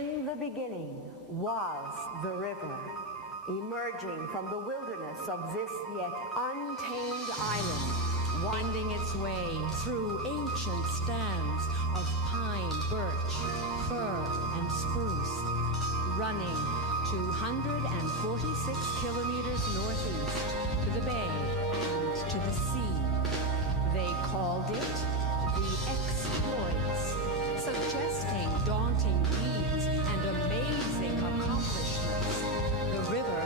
In the beginning was the river, emerging from the wilderness of this yet untamed island, winding its way through ancient stands of pine, birch, fir, and spruce, running 246 kilometers northeast to the bay and to the sea. They called it the Exploits, suggesting daunting deeds and amazing accomplishments. The river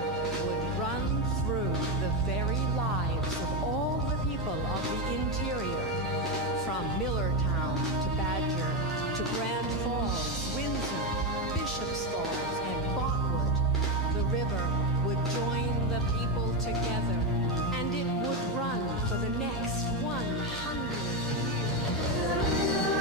would run through the very lives of all the people of the interior, from Millertown to Badger to Grand Falls, Windsor, Bishop's Falls, and Botwood. The river would join the people together, and it would run for the next 100 years.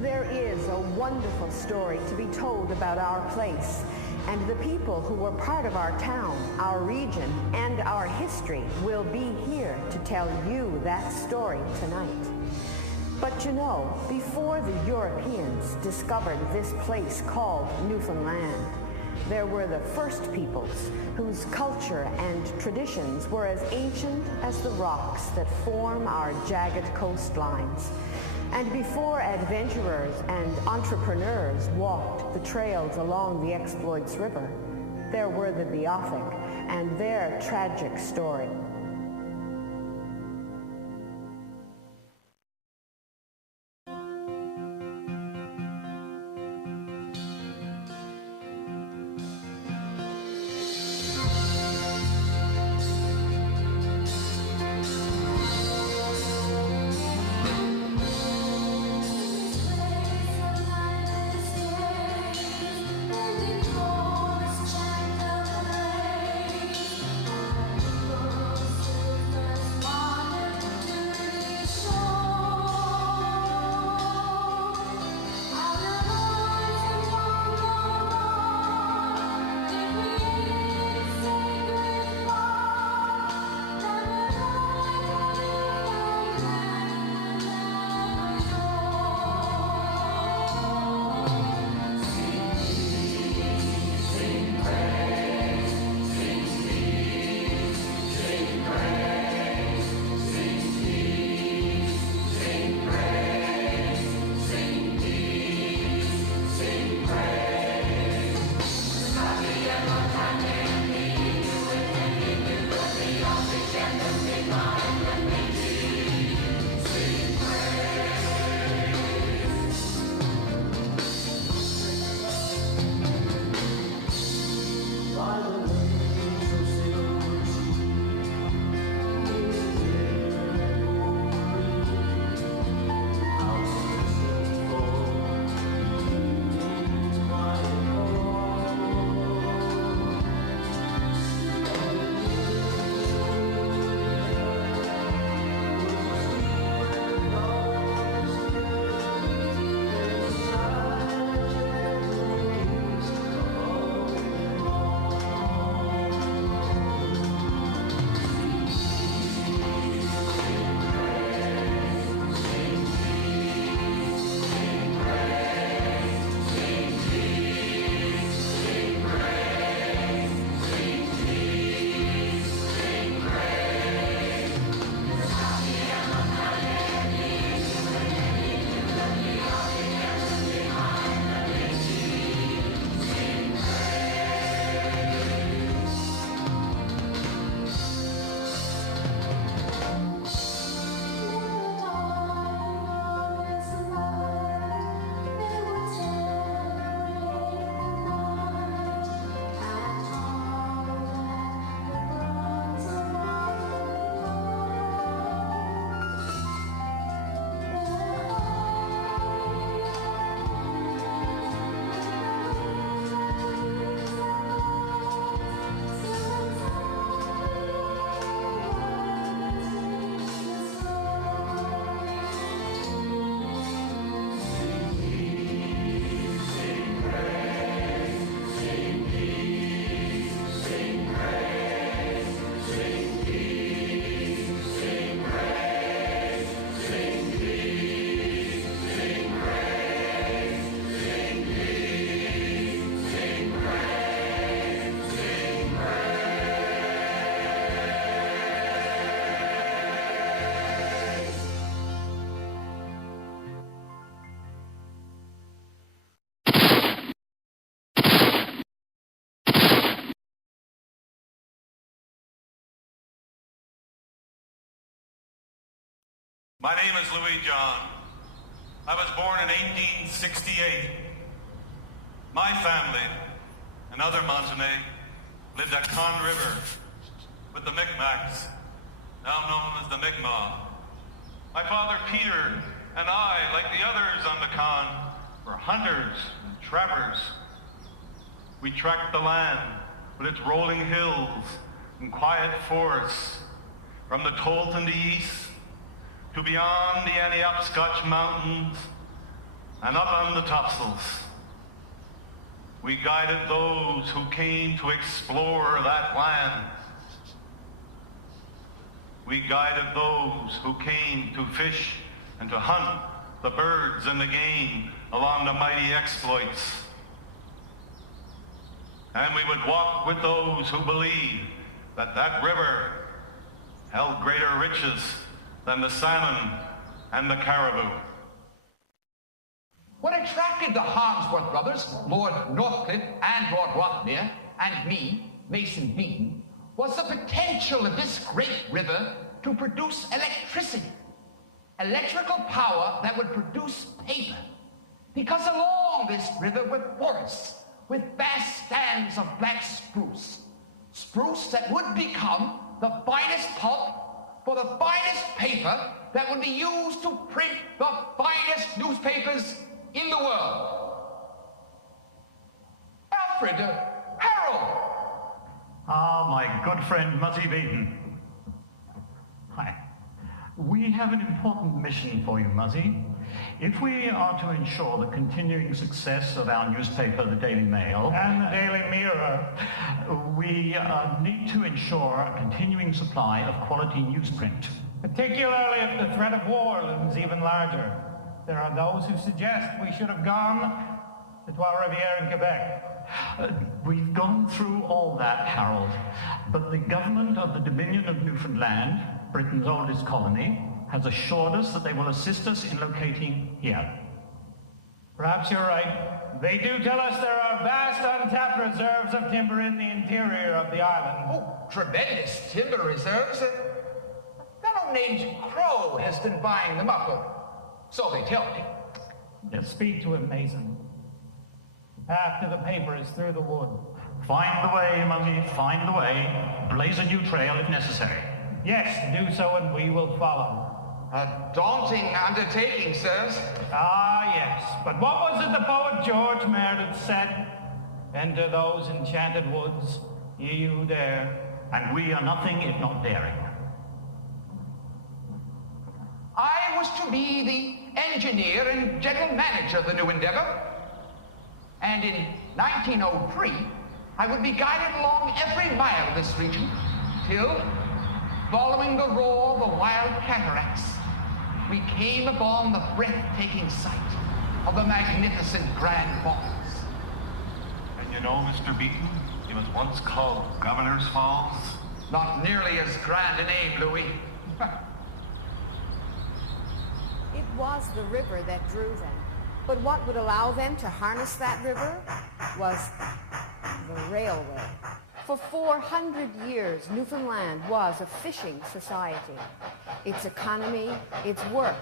There is a wonderful story to be told about our place and the people who were part of our town, our region, and our history will be here to tell you that story tonight. But you know, before the Europeans discovered this place called Newfoundland, there were the first peoples whose culture and traditions were as ancient as the rocks that form our jagged coastlines. And before adventurers and entrepreneurs walked the trails along the Exploits River, there were the Beothuk and their tragic story. My name is Louis John. I was born in 1868. My family and other Montagnais lived at Conn River with the Micmacs, now known as the Mi'kmaq. My father Peter and I, like the others on the Conn, were hunters and trappers. We trekked the land with its rolling hills and quiet forests, from the Tolt in the east to beyond the Anniapscotch Mountains and up on the Topsails. We guided those who came to explore that land. We guided those who came to fish and to hunt the birds and the game along the mighty exploits. And we would walk with those who believed that that river held greater riches than the salmon and the caribou. What attracted the Harmsworth brothers, Lord Northcliffe and Lord Rothnere, and me, Mason Beaton, was the potential of this great river to produce electricity. Electrical power that would produce paper. Because along this river were forests with vast stands of black spruce. Spruce that would become the finest pulp for the finest paper that would be used to print the finest newspapers in the world. Alfred, Harold! Ah, my good friend Muzzy Beaton. Hi. We have an important mission for you, Muzzy. If we are to ensure the continuing success of our newspaper, the Daily Mail, and the Daily Mirror, we need to ensure a continuing supply of quality newsprint. Particularly if the threat of war looms even larger. There are those who suggest we should have gone to Trois-Rivières in Quebec. We've gone through all that, Harold, but the government of the Dominion of Newfoundland, Britain's oldest colony, has assured us that they will assist us in locating here. Perhaps you're right. They do tell us there are vast untapped reserves of timber in the interior of the island. Oh, tremendous timber reserves. A fellow named Crow has been buying them up, so they tell me. Just speak to him, Mason. After the paper is through the wood. Find the way, Muzzy, find the way. Blaze a new trail if necessary. Yes, do so and we will follow. A daunting undertaking, sirs. Ah, yes. But what was it the poet George Meredith said? Enter those enchanted woods, ye who dare. And we are nothing if not daring. I was to be the engineer and general manager of the new endeavor. And in 1903, I would be guided along every mile of this region till, following the roar of the wild cataracts, we came upon the breathtaking sight of the magnificent Grand Falls. And you know, Mr. Beaton, it was once called Governor's Falls. Not nearly as grand a name, Louis. It was the river that drew them. But what would allow them to harness that river was the railway. For 400 years, Newfoundland was a fishing society. Its economy, its work,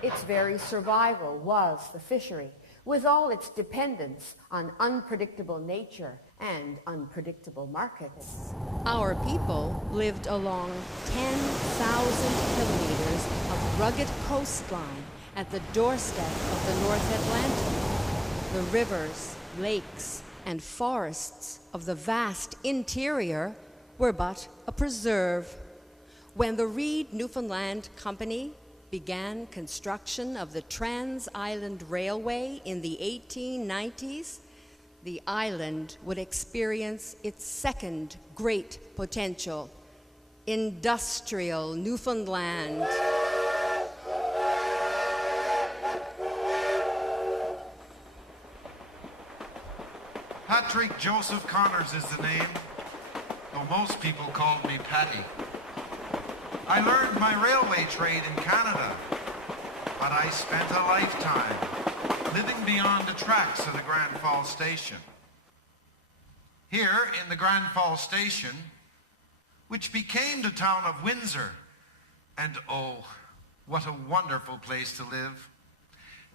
its very survival was the fishery, with all its dependence on unpredictable nature and unpredictable markets. Our people lived along 10,000 kilometers of rugged coastline at the doorstep of the North Atlantic. The rivers, lakes, and forests of the vast interior were but a preserve. When the Reed Newfoundland Company began construction of the Trans-Island Railway in the 1890s, the island would experience its second great potential, industrial Newfoundland. Patrick Joseph Connors is the name, though most people called me Patty. I learned my railway trade in Canada, but I spent a lifetime living beyond the tracks of the Grand Falls Station. Here in the Grand Falls Station, which became the town of Windsor, and oh, What a wonderful place to live.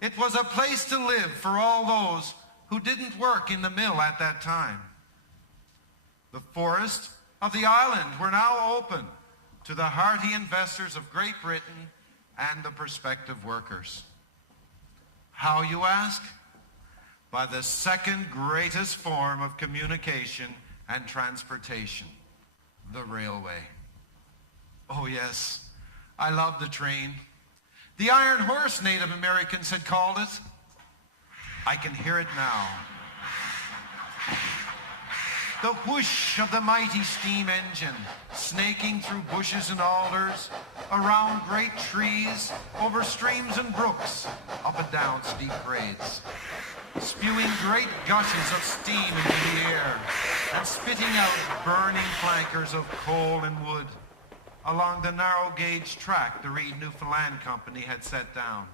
It was a place to live for all those who didn't work in the mill at that time. The forests of the island were now open to the hearty investors of Great Britain and the prospective workers. How, you ask? By the second greatest form of communication and transportation, the railway. Oh yes, I love the train. The Iron Horse, Native Americans had called it. I can hear it now. The whoosh of the mighty steam engine, snaking through bushes and alders, around great trees, over streams and brooks, up and down steep grades, spewing great gushes of steam into the air, and spitting out burning flankers of coal and wood along the narrow gauge track the Reed Newfoundland Company had set down.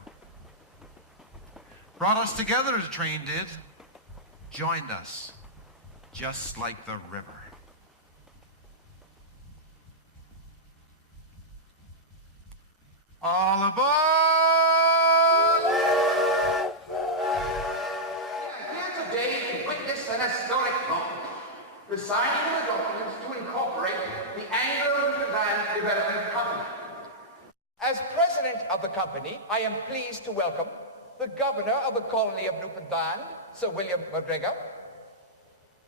Brought us together, the train did, joined us, just like the river. All aboard! We are here today to witness an historic moment, the signing of the documents to incorporate the Anglo-Newfoundland Development Company. As president of the company, I am pleased to welcome the governor of the colony of Newfoundland, Sir William McGregor,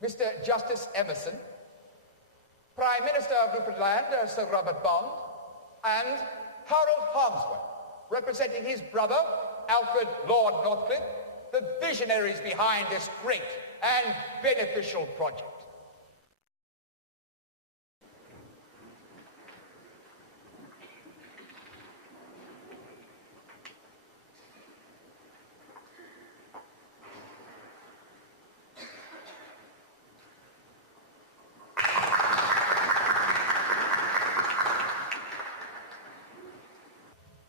Mr. Justice Emerson, Prime Minister of Newfoundland, Sir Robert Bond, and Harold Harmsworth, representing his brother, Alfred Lord Northcliffe, the visionaries behind this great and beneficial project.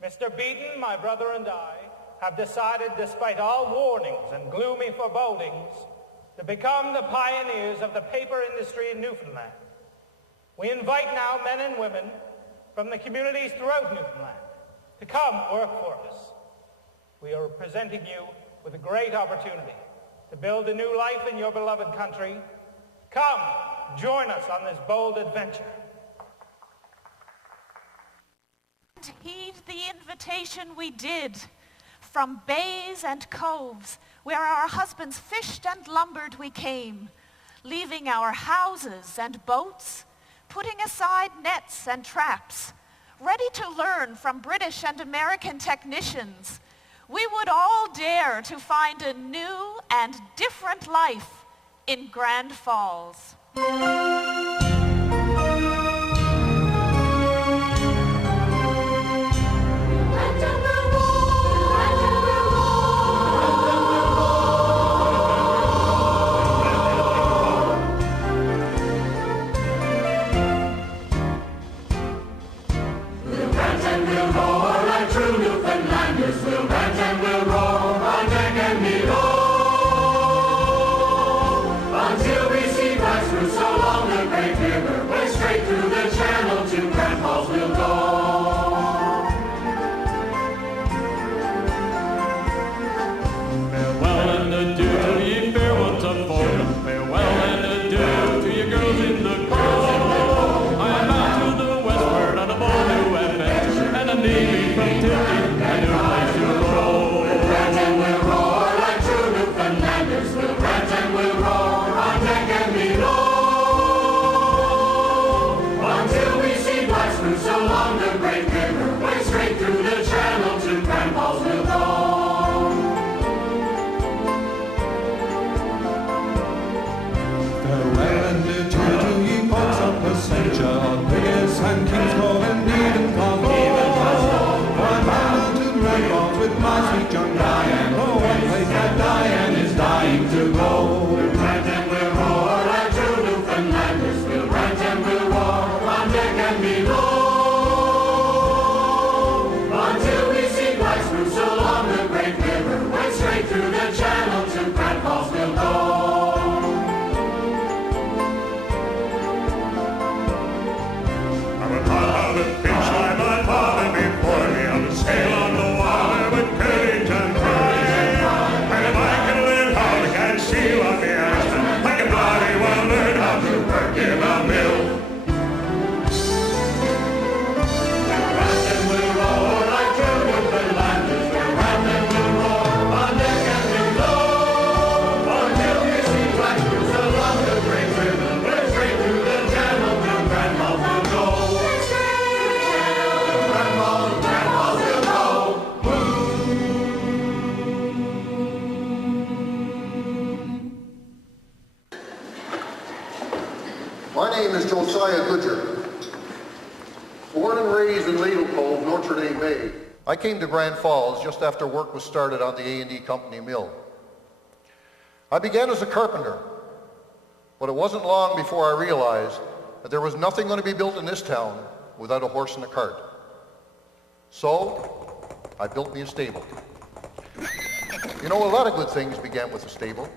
Mr. Beaton, my brother, and I have decided, despite all warnings and gloomy forebodings, to become the pioneers of the paper industry in Newfoundland. We invite now men and women from the communities throughout Newfoundland to come work for us. We are presenting you with a great opportunity to build a new life in your beloved country. Come, join us on this bold adventure. Heed the invitation we did, from bays and coves, where our husbands fished and lumbered we came, leaving our houses and boats, putting aside nets and traps, ready to learn from British and American technicians. We would all dare to find a new and different life in Grand Falls. My father before me on the stage. Goodger. Born and raised in Ladle Cove, Notre Dame Bay, I came to Grand Falls just after work was started on the A&D Company mill. I began as a carpenter, but it wasn't long before I realized that there was nothing going to be built in this town without a horse and a cart. So, I built me a stable. You know, a lot of good things began with a stable.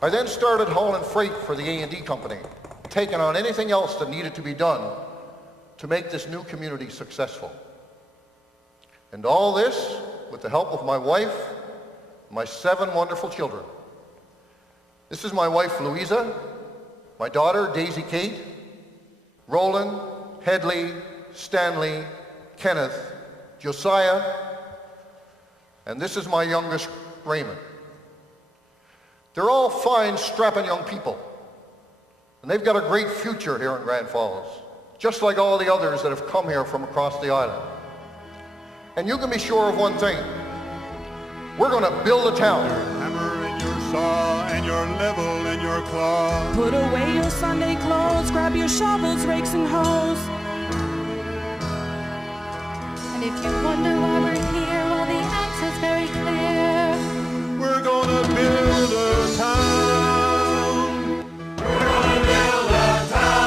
I then started hauling freight for the A&D Company, taking on anything else that needed to be done to make this new community successful. And all this with the help of my wife, my 7 wonderful children. This is my wife, Louisa, my daughter, Daisy Kate, Roland, Hedley, Stanley, Kenneth, Josiah, and this is my youngest, Raymond. They're all fine, strapping young people, and they've got a great future here in Grand Falls, just like all the others that have come here from across the island. And you can be sure of one thing. We're going to build a town. Your hammer and your saw and your level and your claw. Put away your Sunday clothes, grab your shovels, rakes and hoes. And if you wonder why we're here, well, the answer's very clear. We're gonna build a town. We're gonna build a town.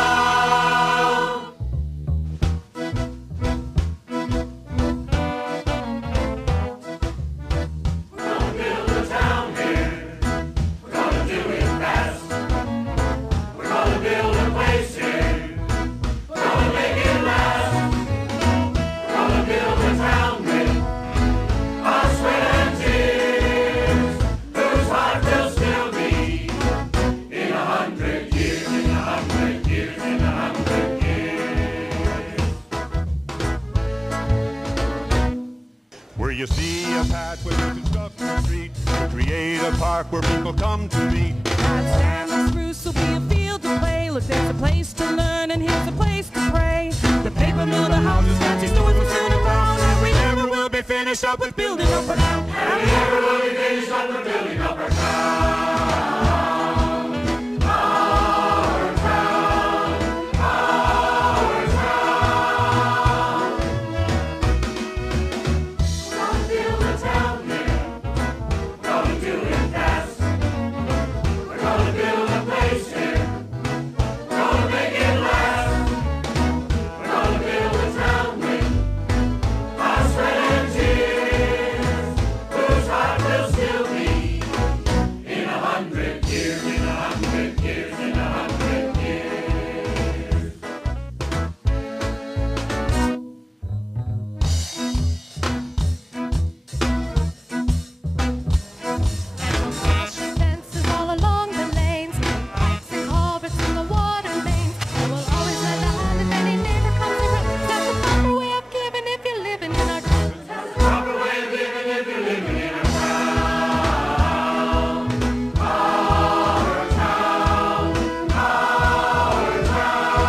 We're gonna build a town here. We're gonna do it fast. We're gonna build a place here. We're gonna make it last. We're gonna build a town with our sweat and tears, whose heart will still beat in 100 years, in 100 years, in 100 years. Where you see a path where we construct a street to create a park where people come to meet. I'd stand the spruce will be a field to play. Look, there's a place to learn and here's a place to pray. The paper mill, the houses, fancy stores will soon abound. And we never will be finished up with building up our town. And we never will be finished up with building up our town. Our town, our town. We're gonna build a town here. We're gonna do it fast. We're gonna build a place here. We're gonna make it last. We're gonna build a town with our sweat and tears, whose heart will still beat in 100 years, in 100 years, in 100 years. Flashing fences all along the lanes, pipes and culverts in the water mains. And we'll always lend a hand if any neighbor comes around. That's the proper way of giving if you're living in our town. Proper way of living if you're living in a town. Our town, our town.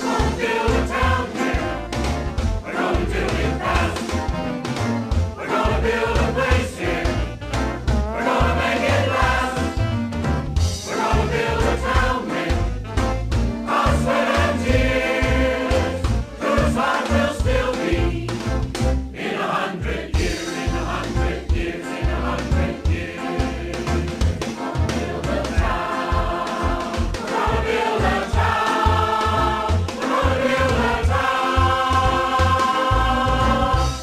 We're gonna build a town here. We're gonna do it fast. We're gonna build a place here. We're gonna make it last. We're gonna build a town with our sweat and tears, whose heart will still beat in 100 years, in 100 years, in 100 years. We're gonna build a town. We're gonna build a town. We're gonna build a town.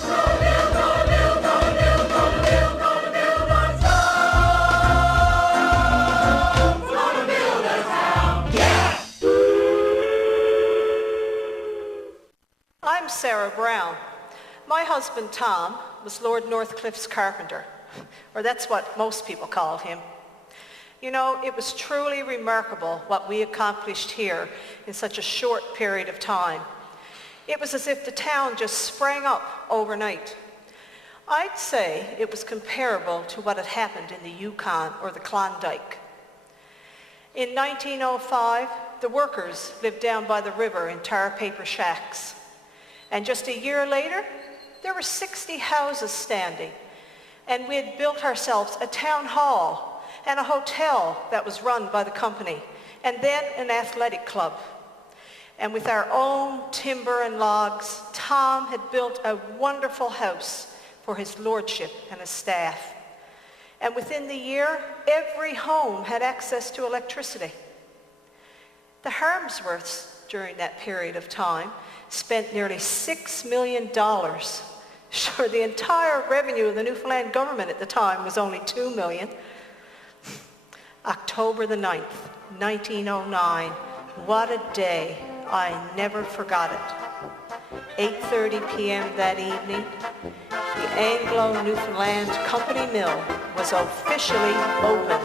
We're gonna build, gonna build, gonna build, gonna build, gonna build a town. We're gonna build a town. Yeah! I'm Sarah Brown. My husband, Tom, was Lord Northcliffe's carpenter, or that's what most people called him. You know, it was truly remarkable what we accomplished here in such a short period of time. It was as if the town just sprang up overnight. I'd say it was comparable to what had happened in the Yukon or the Klondike. In 1905, the workers lived down by the river in tar paper shacks. And just a year later, there were 60 houses standing. And we had built ourselves a town hall and a hotel that was run by the company, and then an athletic club. And with our own timber and logs, Tom had built a wonderful house for his lordship and his staff. And within the year, every home had access to electricity. The Harmsworths, during that period of time, spent nearly $6 million. Sure, the entire revenue of the Newfoundland government at the time was only $2 million. October the 9th, 1909. What a day. I never forgot it. 8:30 p.m. that evening, the Anglo-Newfoundland Company Mill was officially opened.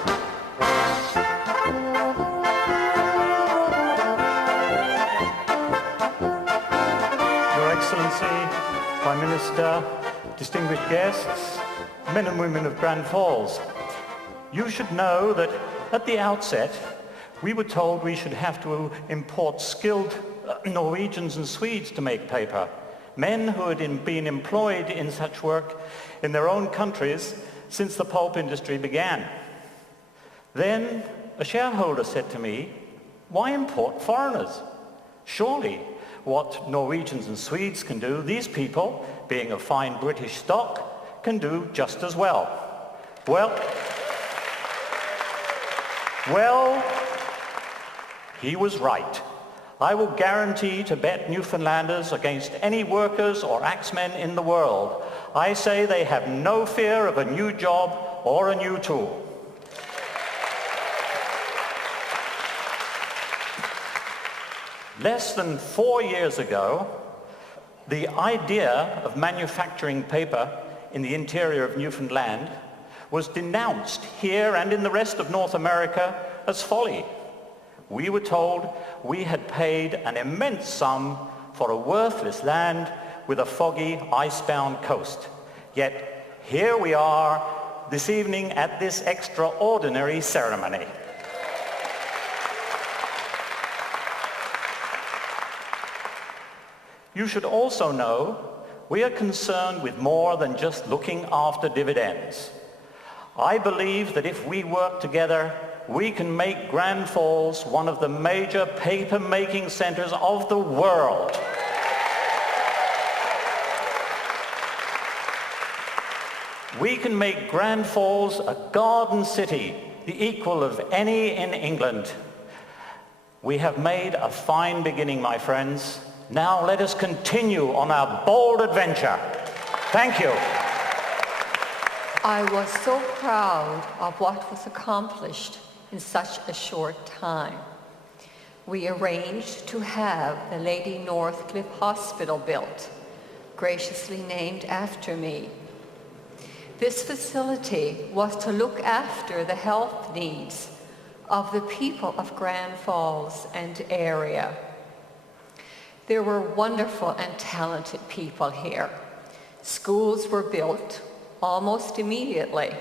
Your Excellency, Prime Minister, distinguished guests, men and women of Grand Falls, you should know that at the outset, we were told we should have to import skilled Norwegians and Swedes to make paper, men who had been employed in such work in their own countries since the pulp industry began. Then a shareholder said to me, why import foreigners? Surely what Norwegians and Swedes can do, these people, being of fine British stock, can do just as well. Well, he was right. I will guarantee to bet Newfoundlanders against any workers or axemen in the world. I say they have no fear of a new job or a new tool. Less than 4 years ago, the idea of manufacturing paper in the interior of Newfoundland was denounced here and in the rest of North America as folly. We were told we had paid an immense sum for a worthless land with a foggy, ice-bound coast. Yet here we are this evening at this extraordinary ceremony. You should also know we are concerned with more than just looking after dividends. I believe that if we work together, we can make Grand Falls one of the major paper-making centers of the world. We can make Grand Falls a garden city, the equal of any in England. We have made a fine beginning, my friends. Now let us continue on our bold adventure. Thank you. I was so proud of what was accomplished in such a short time. We arranged to have the Lady Northcliffe Hospital built, graciously named after me. This facility was to look after the health needs of the people of Grand Falls and area. There were wonderful and talented people here. Schools were built almost immediately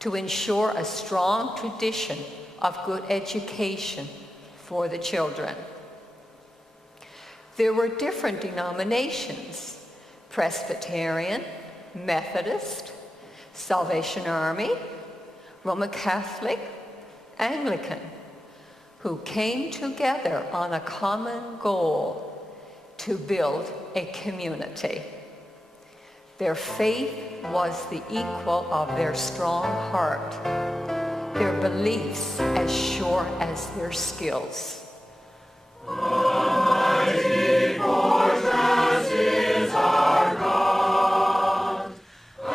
to ensure a strong tradition of good education for the children. There were different denominations: Presbyterian, Methodist, Salvation Army, Roman Catholic, Anglican, who came together on a common goal to build a community. Their faith was the equal of their strong heart, their beliefs as sure as their skills. Almighty fortress is our God, a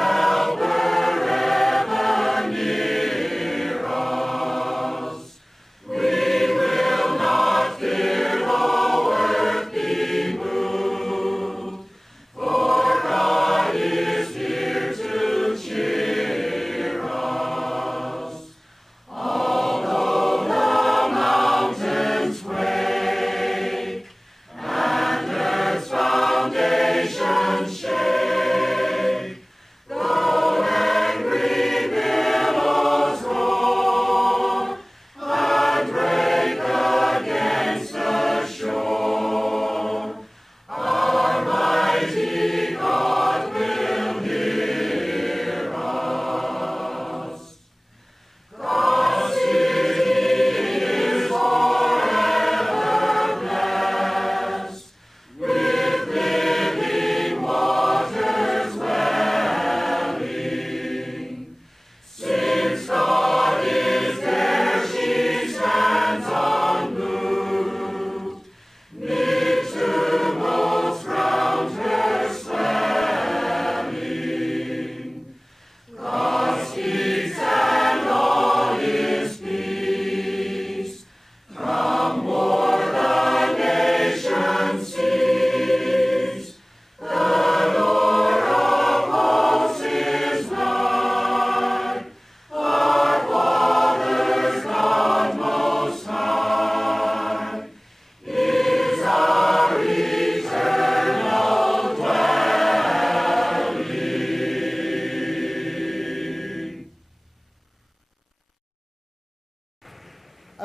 helper ever near us. We will not fear though earth be moved, for God is here to cheer us. Although the mountains quake,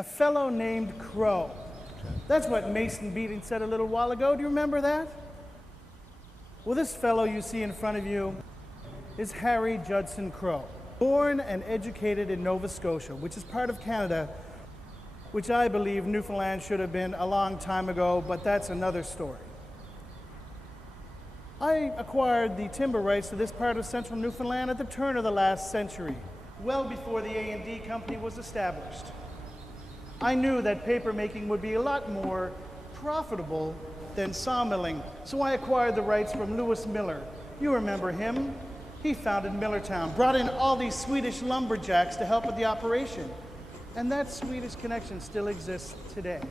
A fellow named Crow. That's what Mason Beating said a little while ago. Do you remember that? Well, this fellow you see in front of you is Harry Judson Crow, born and educated in Nova Scotia, which is part of Canada, which I believe Newfoundland should have been a long time ago, but that's another story. I acquired the timber rights to this part of central Newfoundland at the turn of the last century, well before the A&D Company was established. I knew that paper making would be a lot more profitable than sawmilling, so I acquired the rights from Lewis Miller. You remember him? He founded Millertown, brought in all these Swedish lumberjacks to help with the operation. And that Swedish connection still exists today.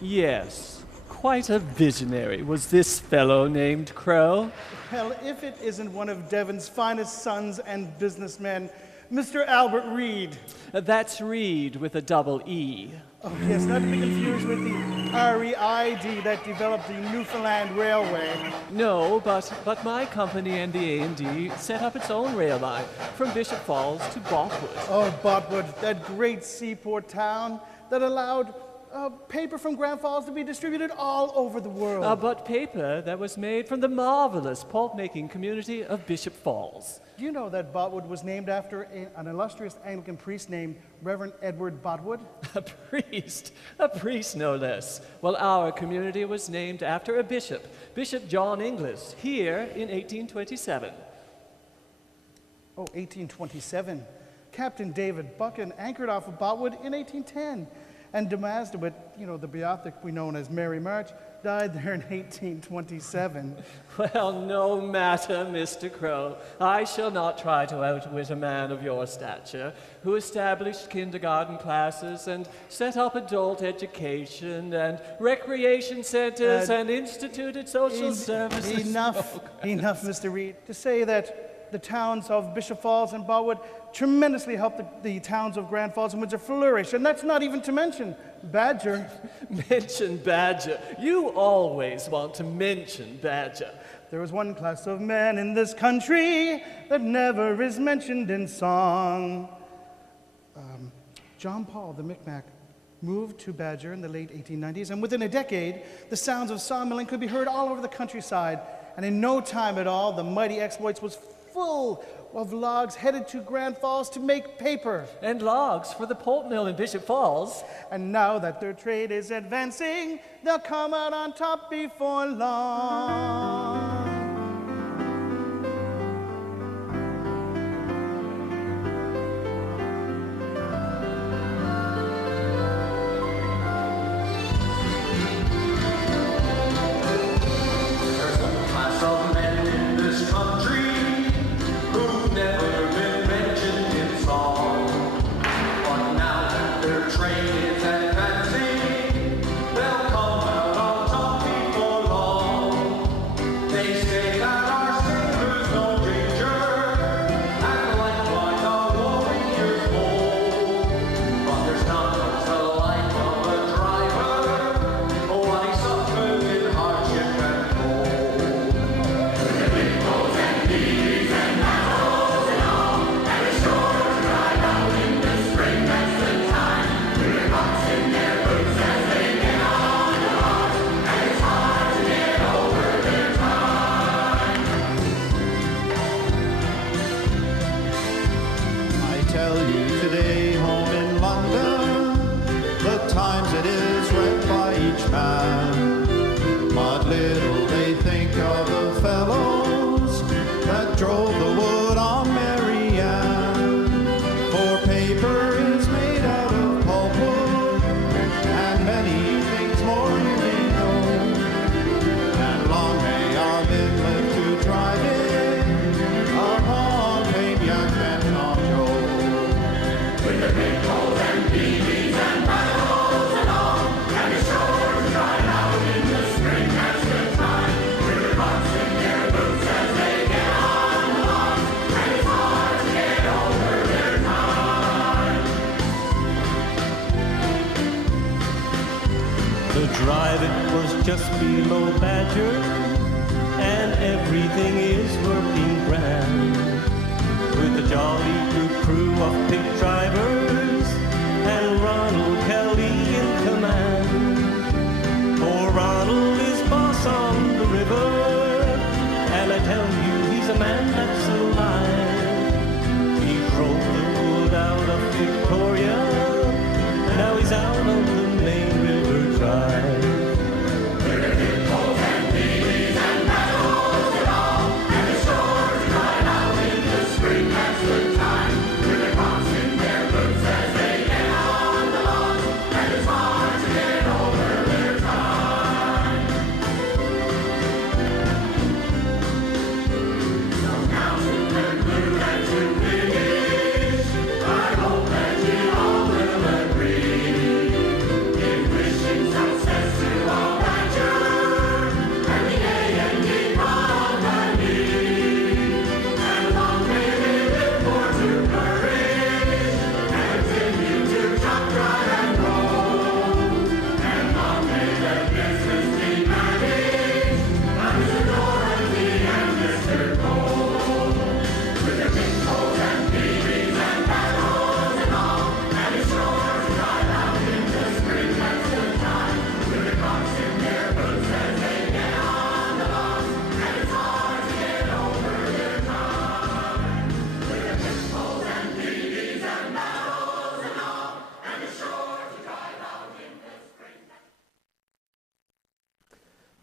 Yes, quite a visionary was this fellow named Crow. Well, if it isn't one of Devon's finest sons and businessmen, Mr. Albert Reed. That's Reed with a double E. Oh, yes, not to be confused with the REID that developed the Newfoundland Railway. No, but my company and the A&D set up its own rail line from Bishop Falls to Botwood. Oh, Botwood, that great seaport town that allowed paper from Grand Falls to be distributed all over the world. But paper that was made from the marvelous pulp-making community of Bishop Falls. Do you know that Botwood was named after an illustrious Anglican priest named Reverend Edward Botwood? A priest? A priest, no less. Well, our community was named after a bishop, Bishop John Inglis, here in 1827. Oh, 1827. Captain David Buchan anchored off of Botwood in 1810. And Demasduit, the Beothuk we know as Mary March, died there in 1827. Well, no matter, Mr. Crow. I shall not try to outwit a man of your stature, who established kindergarten classes and set up adult education and recreation centers and instituted social services. Enough, Mr. Reed. To say that the towns of Bishop Falls and Botwood tremendously helped the towns of Grand Falls and Windsor flourish, and that's not even to mention Badger. Mention Badger. You always want to mention Badger. There was one class of men in this country that never is mentioned in song. John Paul, the Micmac, moved to Badger in the late 1890s, and within a decade, the sounds of sawmilling could be heard all over the countryside, and in no time at all, the mighty exploits was full of logs headed to Grand Falls to make paper. And logs for the pulp mill in Bishop Falls. And now that their trade is advancing, they'll come out on top before long. Just below Badger, and everything is working grand, with a jolly good crew of pig drivers and Ronald Kelly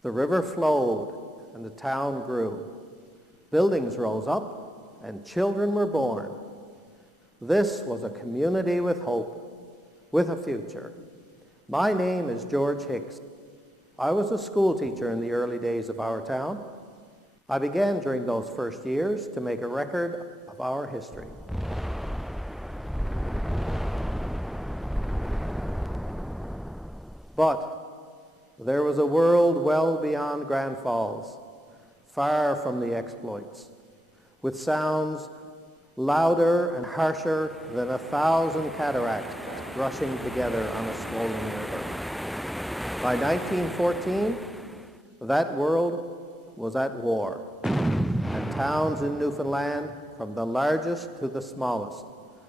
The river flowed and the town grew. Buildings rose up and children were born. This was a community with hope, with a future. My name is George Hicks. I was a school teacher in the early days of our town. I began during those first years to make a record of our history. But there was a world well beyond Grand Falls, far from the exploits, with sounds louder and harsher than 1,000 cataracts rushing together on a swollen river. By 1914, that world was at war, and towns in Newfoundland, from the largest to the smallest,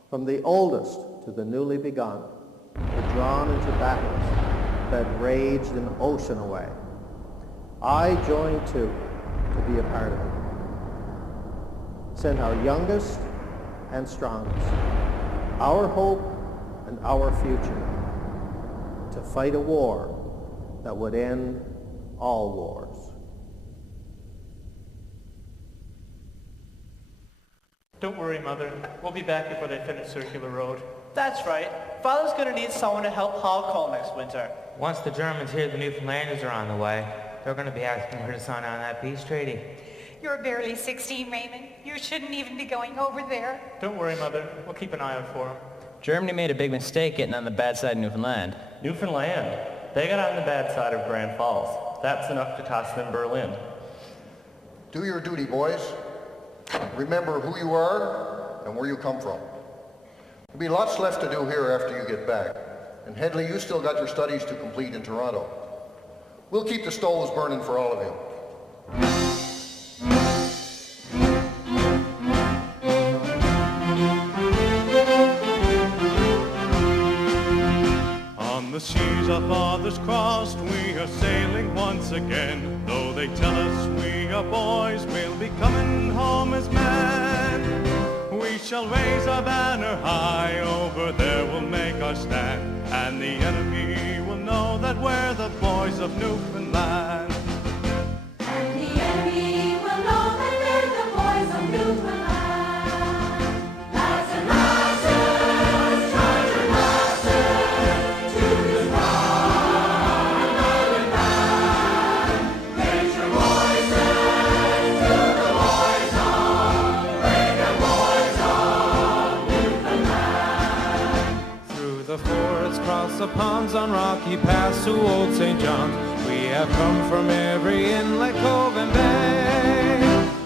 from the oldest to the newly begun, were drawn into battles that raged an ocean away. I joined too, to be a part of it. Sent our youngest and strongest, our hope and our future, to fight a war that would end all wars. Don't worry, Mother. We'll be back before they finish Circular Road. That's right. Father's gonna need someone to help haul coal next winter. Once the Germans hear the Newfoundlanders are on the way, they're going to be asking her to sign on that peace treaty. You're barely 16, Raymond. You shouldn't even be going over there. Don't worry, Mother. We'll keep an eye out for him. Germany made a big mistake getting on the bad side of Newfoundland. Newfoundland? They got on the bad side of Grand Falls. That's enough to cost them Berlin. Do your duty, boys. Remember who you are and where you come from. There'll be lots left to do here after you get back. And Headley, you still got your studies to complete in Toronto. We'll keep the stoves burning for all of you. On the seas our fathers crossed, we are sailing once again. Though they tell us we are boys, we'll be coming home as men. We shall raise our banner high, over there we'll make our stand. And the enemy will know that we're the boys of Newfoundland. And the enemy will know that we're the boys of Newfoundland. Lads and lasses, charge your glasses to this proud Northern land. Raise your voices to the boys of, brave the boys of Newfoundland. Through the forests, across the ponds, on rocky paths to old St. John's, we have come from every inlet, cove and bay.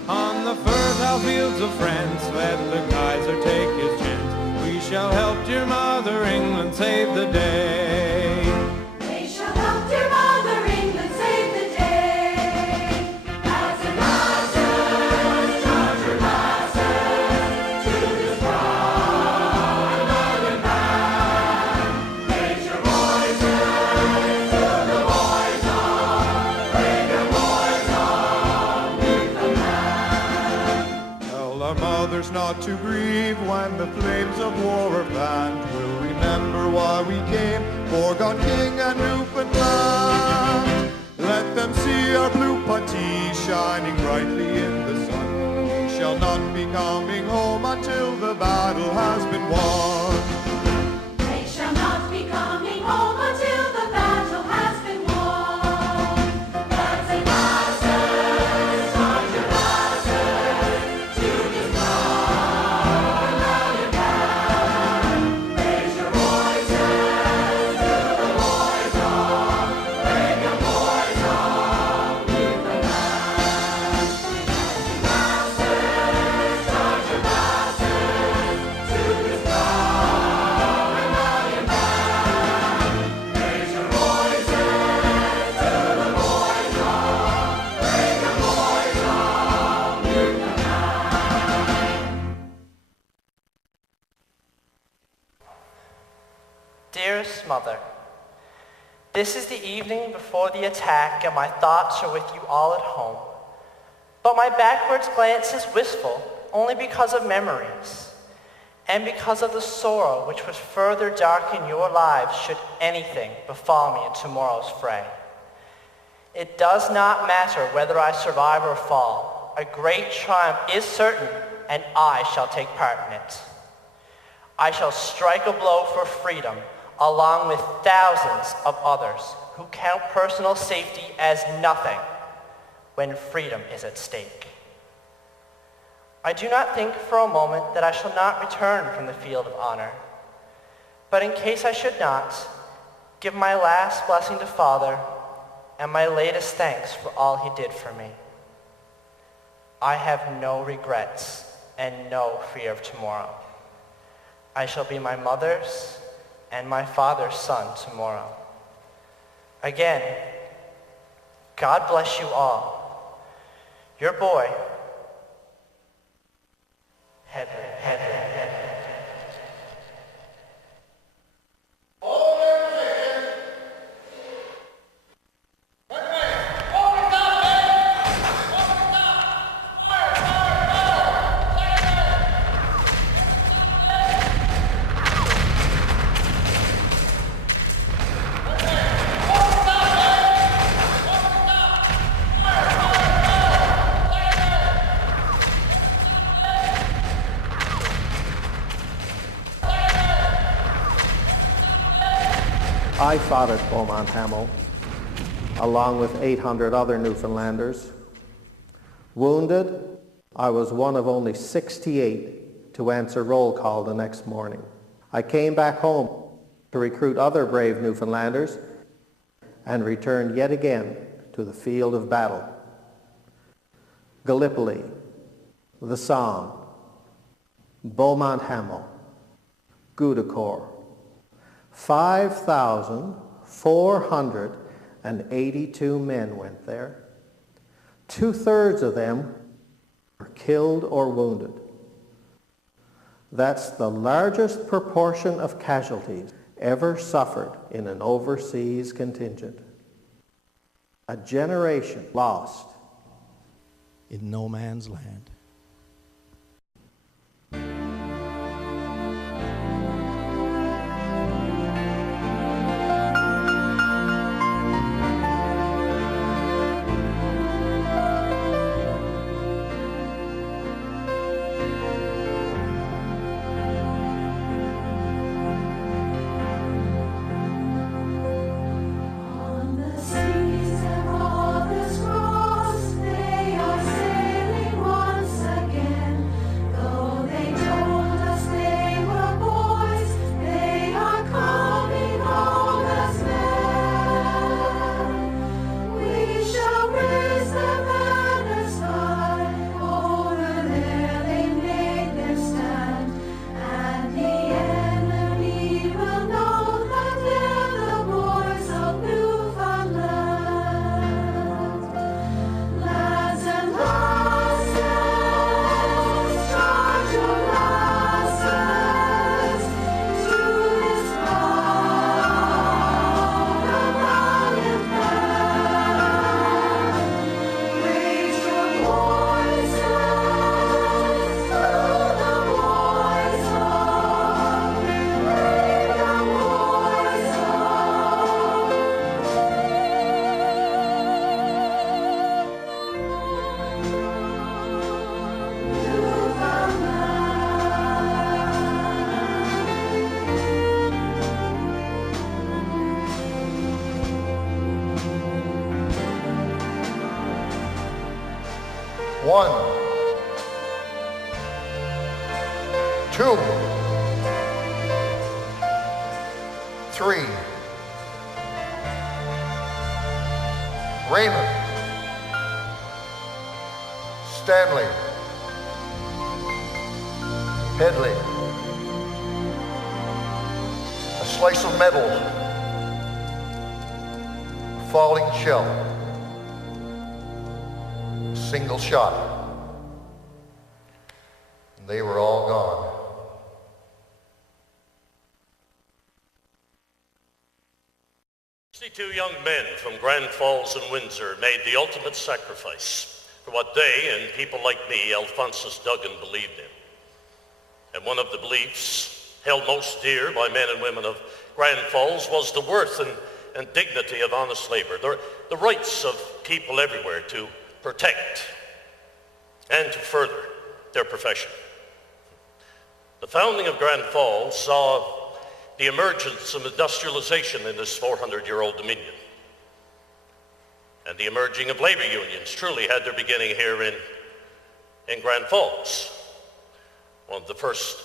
On the fertile fields of France, let the Kaiser take his chance. We shall help dear Mother England save the day. We shall help dear Mother England save the day. Lads and lasses, charge your glasses to this proud Northern land. Raise your voices to the boys of, brave the boys of Newfoundland. Tell our mothers not to grieve when the flames of war are fanned. We'll remember why we came, foregone king and Newfoundland. Let them see our blue puttee shining brightly in the sun. We shall not be coming home until the battle has been won. They shall not be coming home until the battle has been won. Lads and lasses, charge your glasses to this proud Northern land. Raise your voices to the boys of, brave the boys of Newfoundland. Lads and lasses, charge your glasses to this proud Northern land. Raise your voices to the boys of, brave the boys of Newfoundland. Dearest Mother, this is the evening before the attack and my thoughts are with you all at home. But my backwards glance is wistful only because of memories and because of the sorrow which would further darken your lives should anything befall me in tomorrow's fray. It does not matter whether I survive or fall. A great triumph is certain, and I shall take part in it. I shall strike a blow for freedom, along with thousands of others who count personal safety as nothing when freedom is at stake. I do not think for a moment that I shall not return from the field of honor. But in case I should not, give my last blessing to Father and my latest thanks for all he did for me. I have no regrets and no fear of tomorrow. I shall be my mother's and my father's son tomorrow. Again, God bless you all. Your boy, Headley. I fought at Beaumont Hamel, along with 800 other Newfoundlanders. Wounded, I was one of only 68 to answer roll call the next morning. I came back home to recruit other brave Newfoundlanders and returned yet again to the field of battle. Gallipoli, the Somme, Beaumont Hamel, Goudecourt. 5,482 men went there. 2/3 of them were killed or wounded. That's the largest proportion of casualties ever suffered in an overseas contingent. A generation lost in no man's land. One, two, three. Raymond, Stanley, Headley, a slice of metal, a falling shell, a single shot. And they were all gone. Two young men from Grand Falls and Windsor made the ultimate sacrifice for what they and people like me, Alphonsus Duggan, believed in. And one of the beliefs held most dear by men and women of Grand Falls was the worth and and dignity of honest labor, the rights of people everywhere to protect and to further their profession. The founding of Grand Falls saw the emergence of industrialization in this 400-year-old dominion. And the emerging of labor unions truly had their beginning here in Grand Falls. One of the first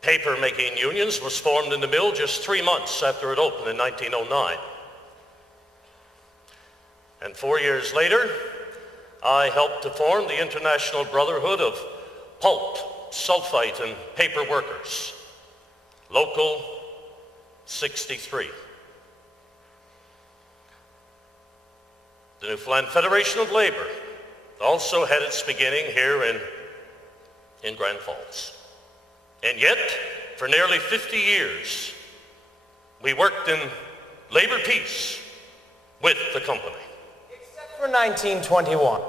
paper-making unions was formed in the mill just 3 months after it opened in 1909. And 4 years later, I helped to form the International Brotherhood of Pulp, Sulfite, and Paper Workers, Local 63. The Newfoundland Federation of Labor also had its beginning here in Grand Falls. And yet, for nearly 50 years, we worked in labor peace with the company. Except for 1921.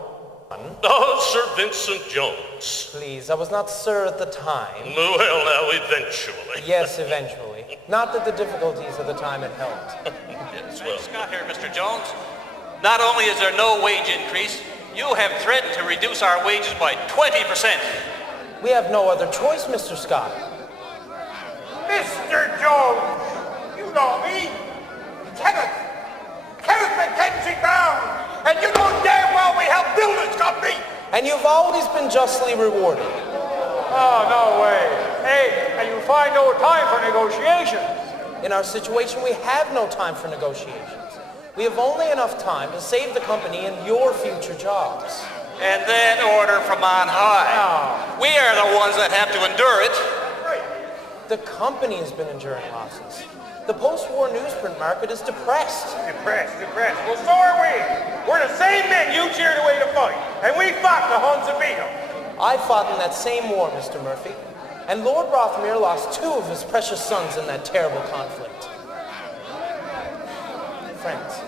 Oh, Sir Vincent Jones. Please, I was not Sir at the time. Well, now, eventually. Yes, eventually. Not that the difficulties of the time had helped. Yes, well. Scott here, Mr. Jones. Not only is there no wage increase, you have threatened to reduce our wages by 20%. We have no other choice, Mr. Scott. Mr. Jones, you know me. Kenneth Mackenzie Brown. And you know damn well we helped build this company. And you've always been justly rewarded. Oh, no way. Hey, and you find no time for negotiations. In our situation, we have no time for negotiations. We have only enough time to save the company and your future jobs. And then order from on high. No. We are the ones that have to endure it. The company has been enduring losses. The post-war newsprint market is depressed. Depressed. Well, so are we. We're the same men you cheered away to fight. And we fought the Huns and beat them. I fought in that same war, Mr. Murphy. And Lord Rothermere lost 2 of his precious sons in that terrible conflict. Friends,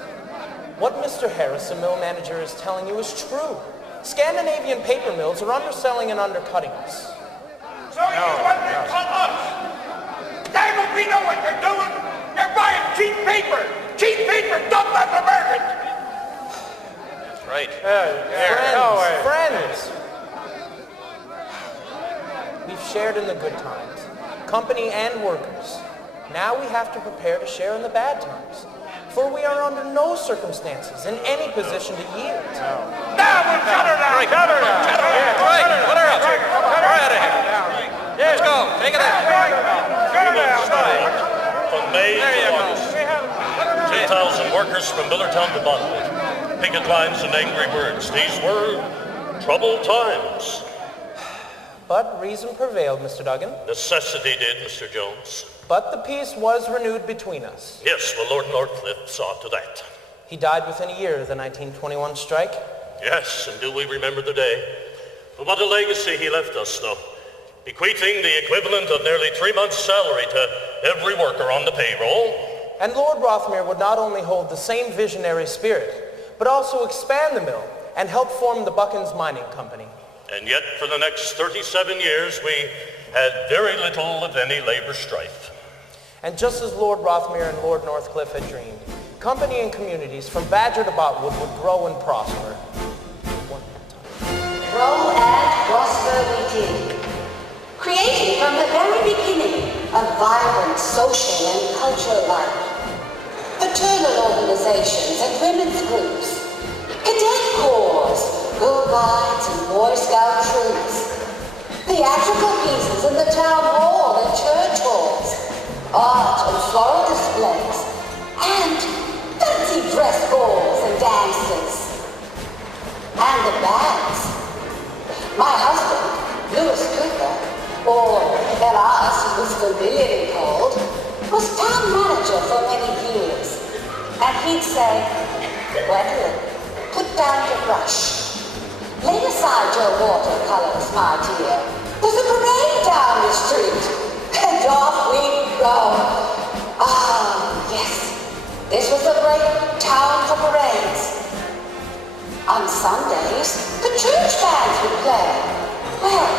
what Mr. Harris, the mill manager, is telling you is true. Scandinavian paper mills are underselling and undercutting us. So you want to cut us? Damn it, we know what you're doing. You're buying cheap paper. Cheap paper dumped on the market. That's right. Friends. We've shared in the good times, company and workers. Now we have to prepare to share in the bad times. For we are under no circumstances in any position to yield. Now we'll cut her down. Cut her down. Right, put her up. We're out of here. Let's go. Take it out. Cut her down. From May to August, 2,000 workers from Millertown to Bonneville. Picket lines and angry words. These were troubled times. But reason prevailed, Mr. Duggan. Necessity did, Mr. Jones. But the peace was renewed between us. Yes, well, Lord Northcliffe saw to that. He died within a year of the 1921 strike. Yes, and do we remember the day? But what a legacy he left us, though. Bequeathing the equivalent of nearly 3 months' salary to every worker on the payroll. And Lord Rothermere would not only hold the same visionary spirit, but also expand the mill and help form the Buckins Mining Company. And yet, for the next 37 years, we had very little of any labor strife. And just as Lord Rothermere and Lord Northcliffe had dreamed, company and communities from Badger to Botwood would grow and prosper. Grow and prosper we did, creating from the very beginning a vibrant social and cultural life. Fraternal organizations and women's groups, cadet corps, Girl Guides and Boy Scout troops, theatrical pieces in the town hall and church halls, art and floral displays, and fancy dress balls and dances. And the bands. My husband, Louis Cooper, or Elas, he was familiarly called, was town manager for many years. And he'd say, Gwendolyn, put down your brush. Lay aside your watercolors, my dear. There's a parade down the street. And off we go. Ah, yes. This was a great town for parades. On Sundays, the church bands would play. Well,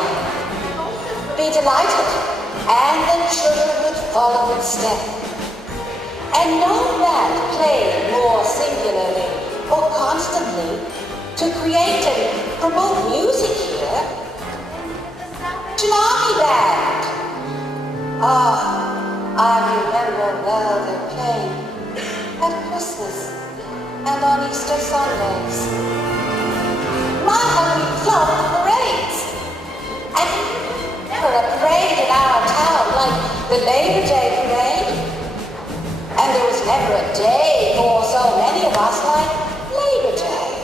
be delighted. And the children would follow in step. and no band played more singularly or constantly to create and promote music here. Tsunami Band. I remember well their playing at Christmas and on Easter Sundays. My husband loved parades. And never a parade in our town like the Labor Day parade. And there was never a day for so many of us like Labor Day.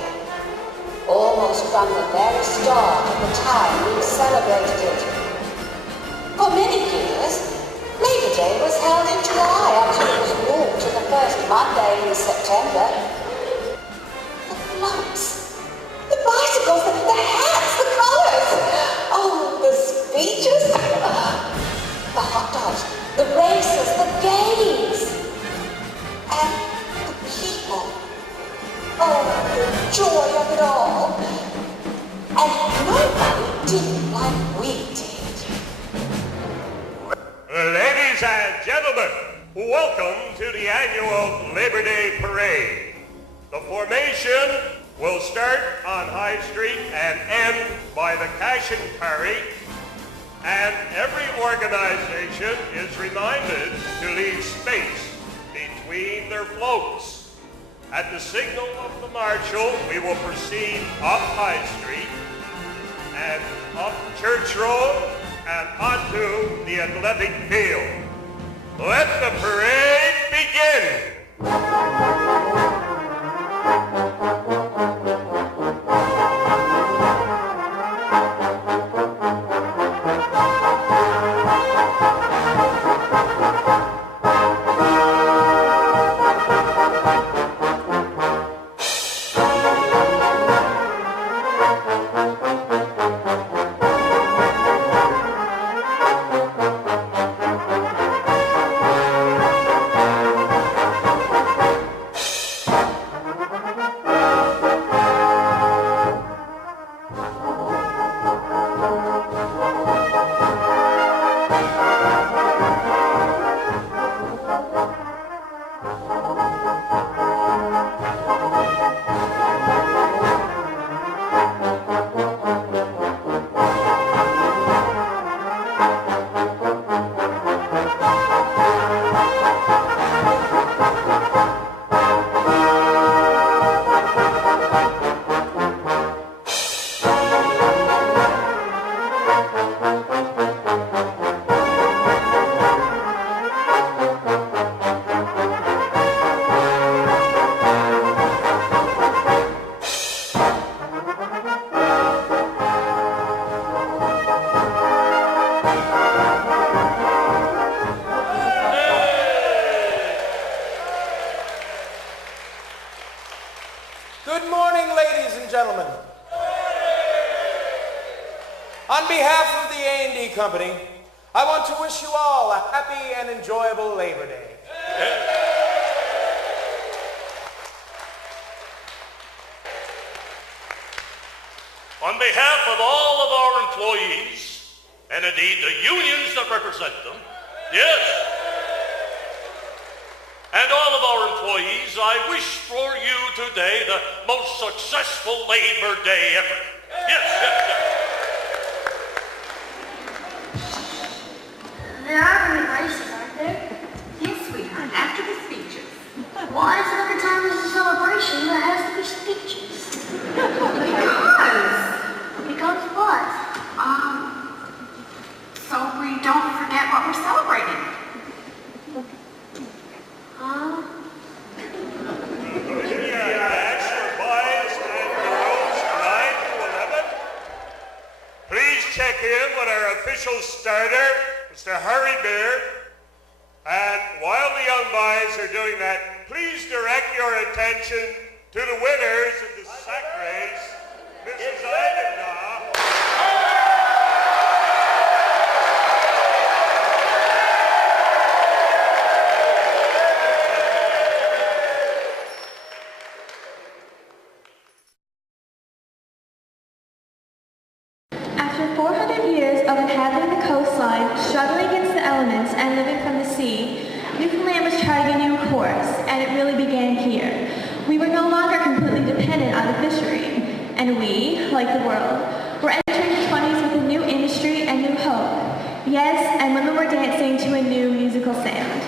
Almost from the very start of the time we celebrated it. For many years, Labor Day was held in July until it was moved to the first Monday in September. The floats, the bicycles, the hats, the colors, oh, the speeches, the hot dogs, the races, the games, and the people. Oh, the joy of it all. And nobody did like we did. Ladies and gentlemen, welcome to the annual Labor Day Parade. The formation will start on High Street and end by the Cash and Carry, and every organization is reminded to leave space between their floats. At the signal of the marshal, we will proceed up High Street and up Church Road and onto the athletic field. Let the parade begin! Good morning, ladies and gentlemen. On behalf of the A&D Company, I want to wish you all a happy and enjoyable Labor Day. On behalf of all of our employees, and indeed the unions that represent them, yes, and all of our employees, I wish for you today the most successful Labor Day ever. Yes, yes, yes. There are any races, aren't there? Yes, sweetheart, after the speeches. Why is it every time there's a celebration there has to be speeches? Because what? So we don't forget what we're celebrating. Next for boys and girls 9 to 11. Please check in with our official starter, Mr. Harry Beer. And while the young boys are doing that, please direct your attention to the winners of the sack race, Mrs. Eidendaw. After 400 years of inhabiting the coastline, struggling against the elements, and living from the sea, Newfoundland was to charting a new course, and it really began here. We were no longer completely dependent on the fishery, and we, like the world, were entering the 20s with a new industry and new hope. Yes, and women were dancing to a new musical sound.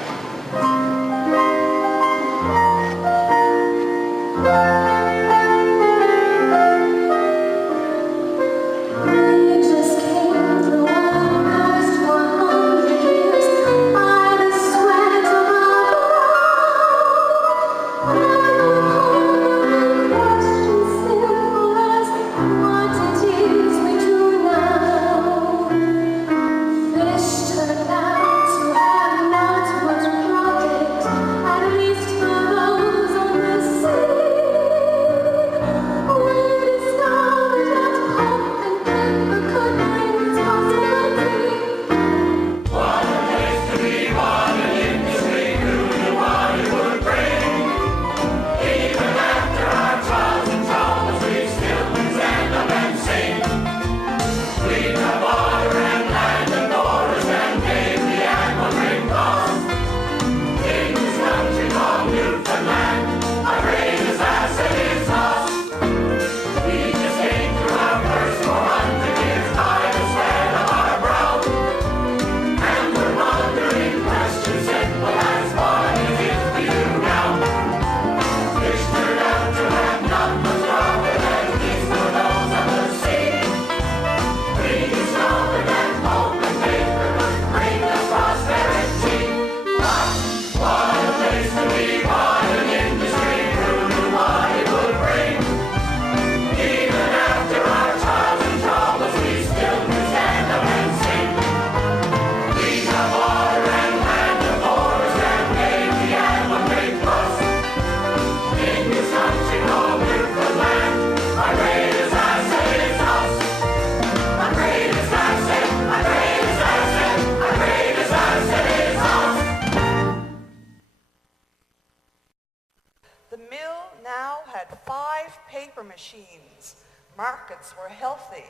machines. Markets were healthy,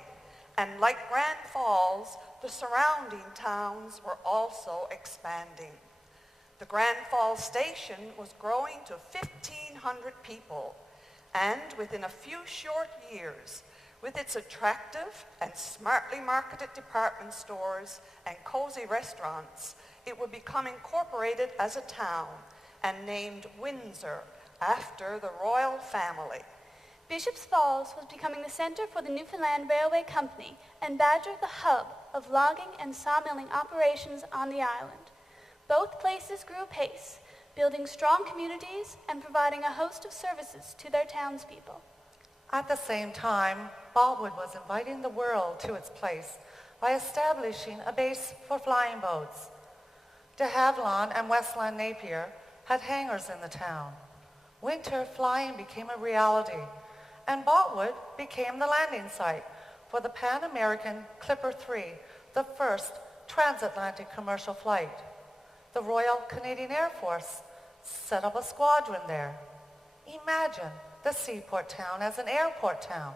and like Grand Falls, the surrounding towns were also expanding. The Grand Falls station was growing to 1,500 people, and within a few short years, with its attractive and smartly marketed department stores and cozy restaurants, it would become incorporated as a town and named Windsor after the royal family. Bishop's Falls was becoming the center for the Newfoundland Railway Company and Badger the hub of logging and sawmilling operations on the island. Both places grew apace, building strong communities and providing a host of services to their townspeople. At the same time, Boltwood was inviting the world to its place by establishing a base for flying boats. De Havilland and Westland Napier had hangars in the town. Winter flying became a reality, and Boltwood became the landing site for the Pan American Clipper 3, the first transatlantic commercial flight. The Royal Canadian Air Force set up a squadron there. Imagine the seaport town as an airport town,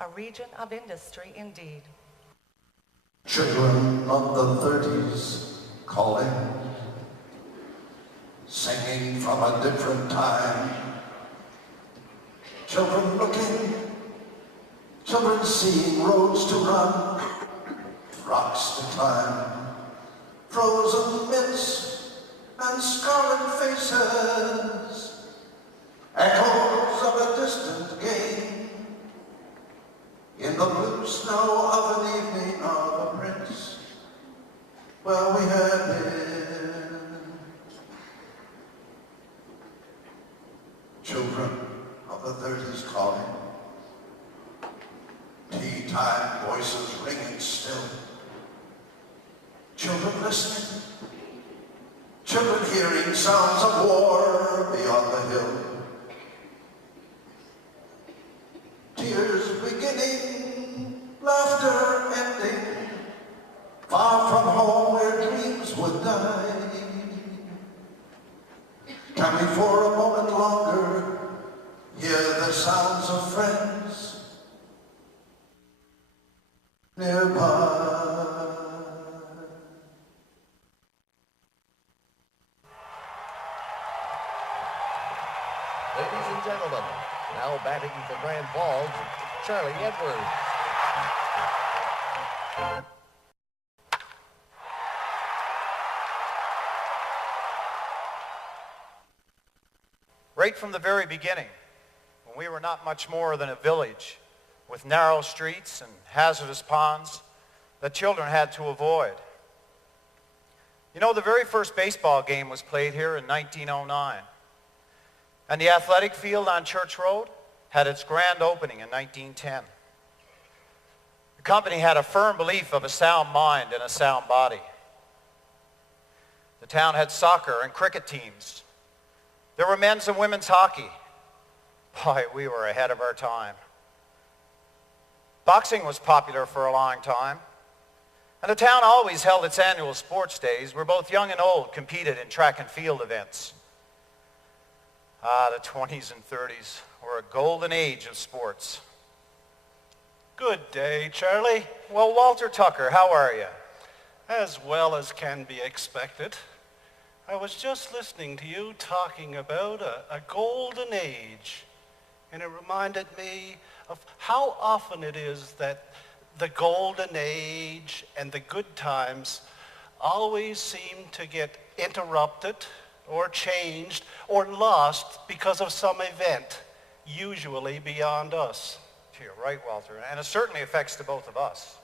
a region of industry indeed. Children of the 30s calling, singing from a different time. Children looking, children seeing roads to run, rocks to climb, frozen midst and scarlet faces, echoes of a distant game, in the blue snow of an evening of a prince, where we had been. Children of the 30s calling, tea time voices ringing still, children listening, children hearing sounds of war beyond the hill, tears beginning, laughter ending, far from home where dreams would die. Can we for a moment longer hear the sounds of friends nearby? Now batting for Grand Falls, Charlie Edwards. Right from the very beginning, when we were not much more than a village with narrow streets and hazardous ponds that children had to avoid. You know, the very first baseball game was played here in 1909, and the athletic field on Church Road had its grand opening in 1910. The company had a firm belief of a sound mind and a sound body. The town had soccer and cricket teams. There were men's and women's hockey. Boy, we were ahead of our time. Boxing was popular for a long time. And the town always held its annual sports days where both young and old competed in track and field events. The 20s and 30s were a golden age of sports. Good day, Charlie. Well, Walter Tucker, how are you? As well as can be expected. I was just listening to you talking about a golden age, and it reminded me of how often it is that the golden age and the good times always seem to get interrupted or changed or lost because of some event, usually beyond us. You're right, Walter, and it certainly affects the both of us.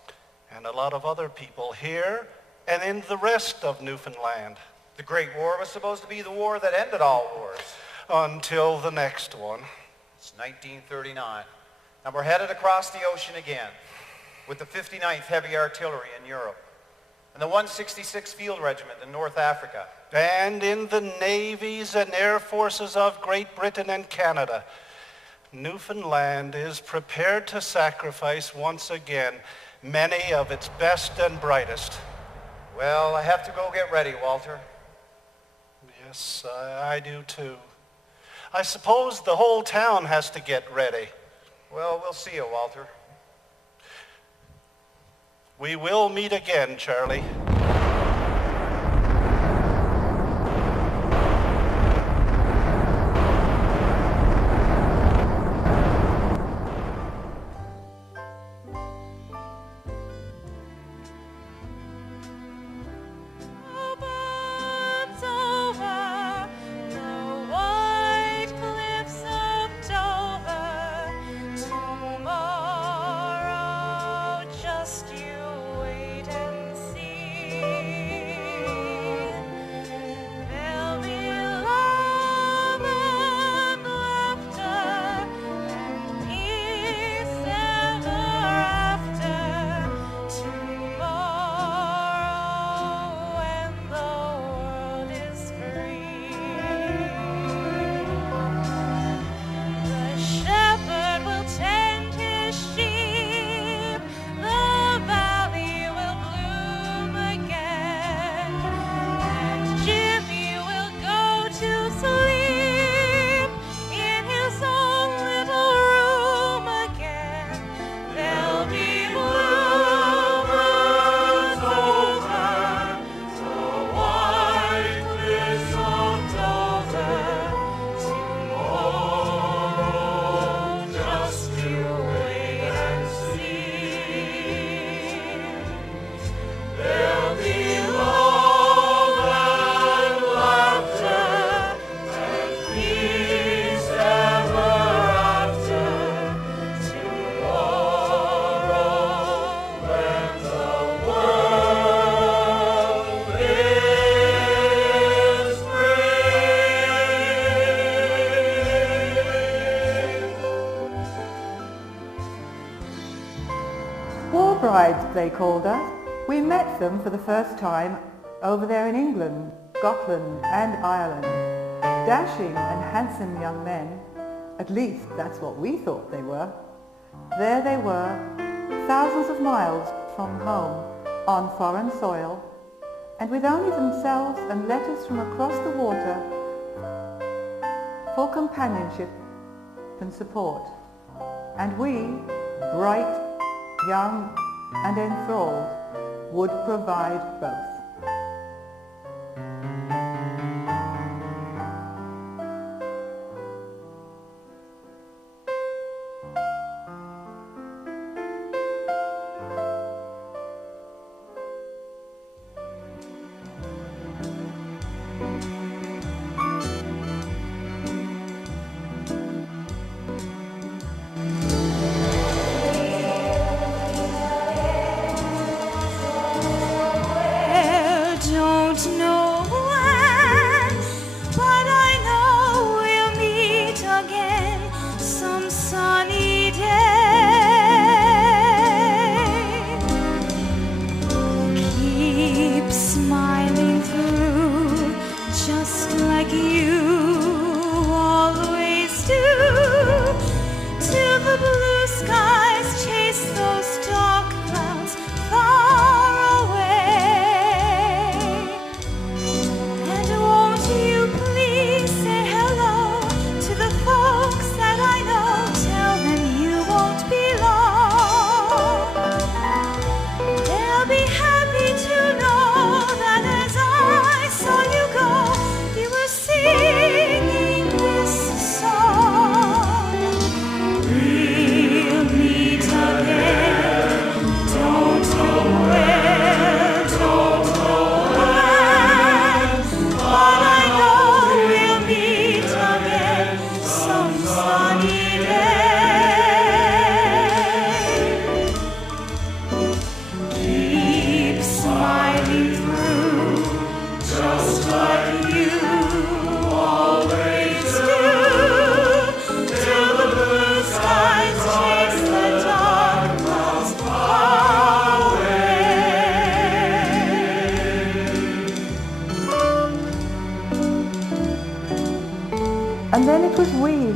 And a lot of other people here and in the rest of Newfoundland. The Great War was supposed to be the war that ended all wars. Until the next one. It's 1939. And we're headed across the ocean again with the 59th Heavy Artillery in Europe and the 166th Field Regiment in North Africa. And in the navies and air forces of Great Britain and Canada. Newfoundland is prepared to sacrifice once again many of its best and brightest. Well, I have to go get ready, Walter. Yes, I do too. I suppose the whole town has to get ready. Well, we'll see you, Walter. We will meet again, Charlie. brides, they called us. We met them for the first time over there in England, Scotland and Ireland. Dashing and handsome young men, at least that's what we thought they were. There they were, thousands of miles from home, on foreign soil, and with only themselves and letters from across the water for companionship and support. And we, bright, young and enthralled, would provide both.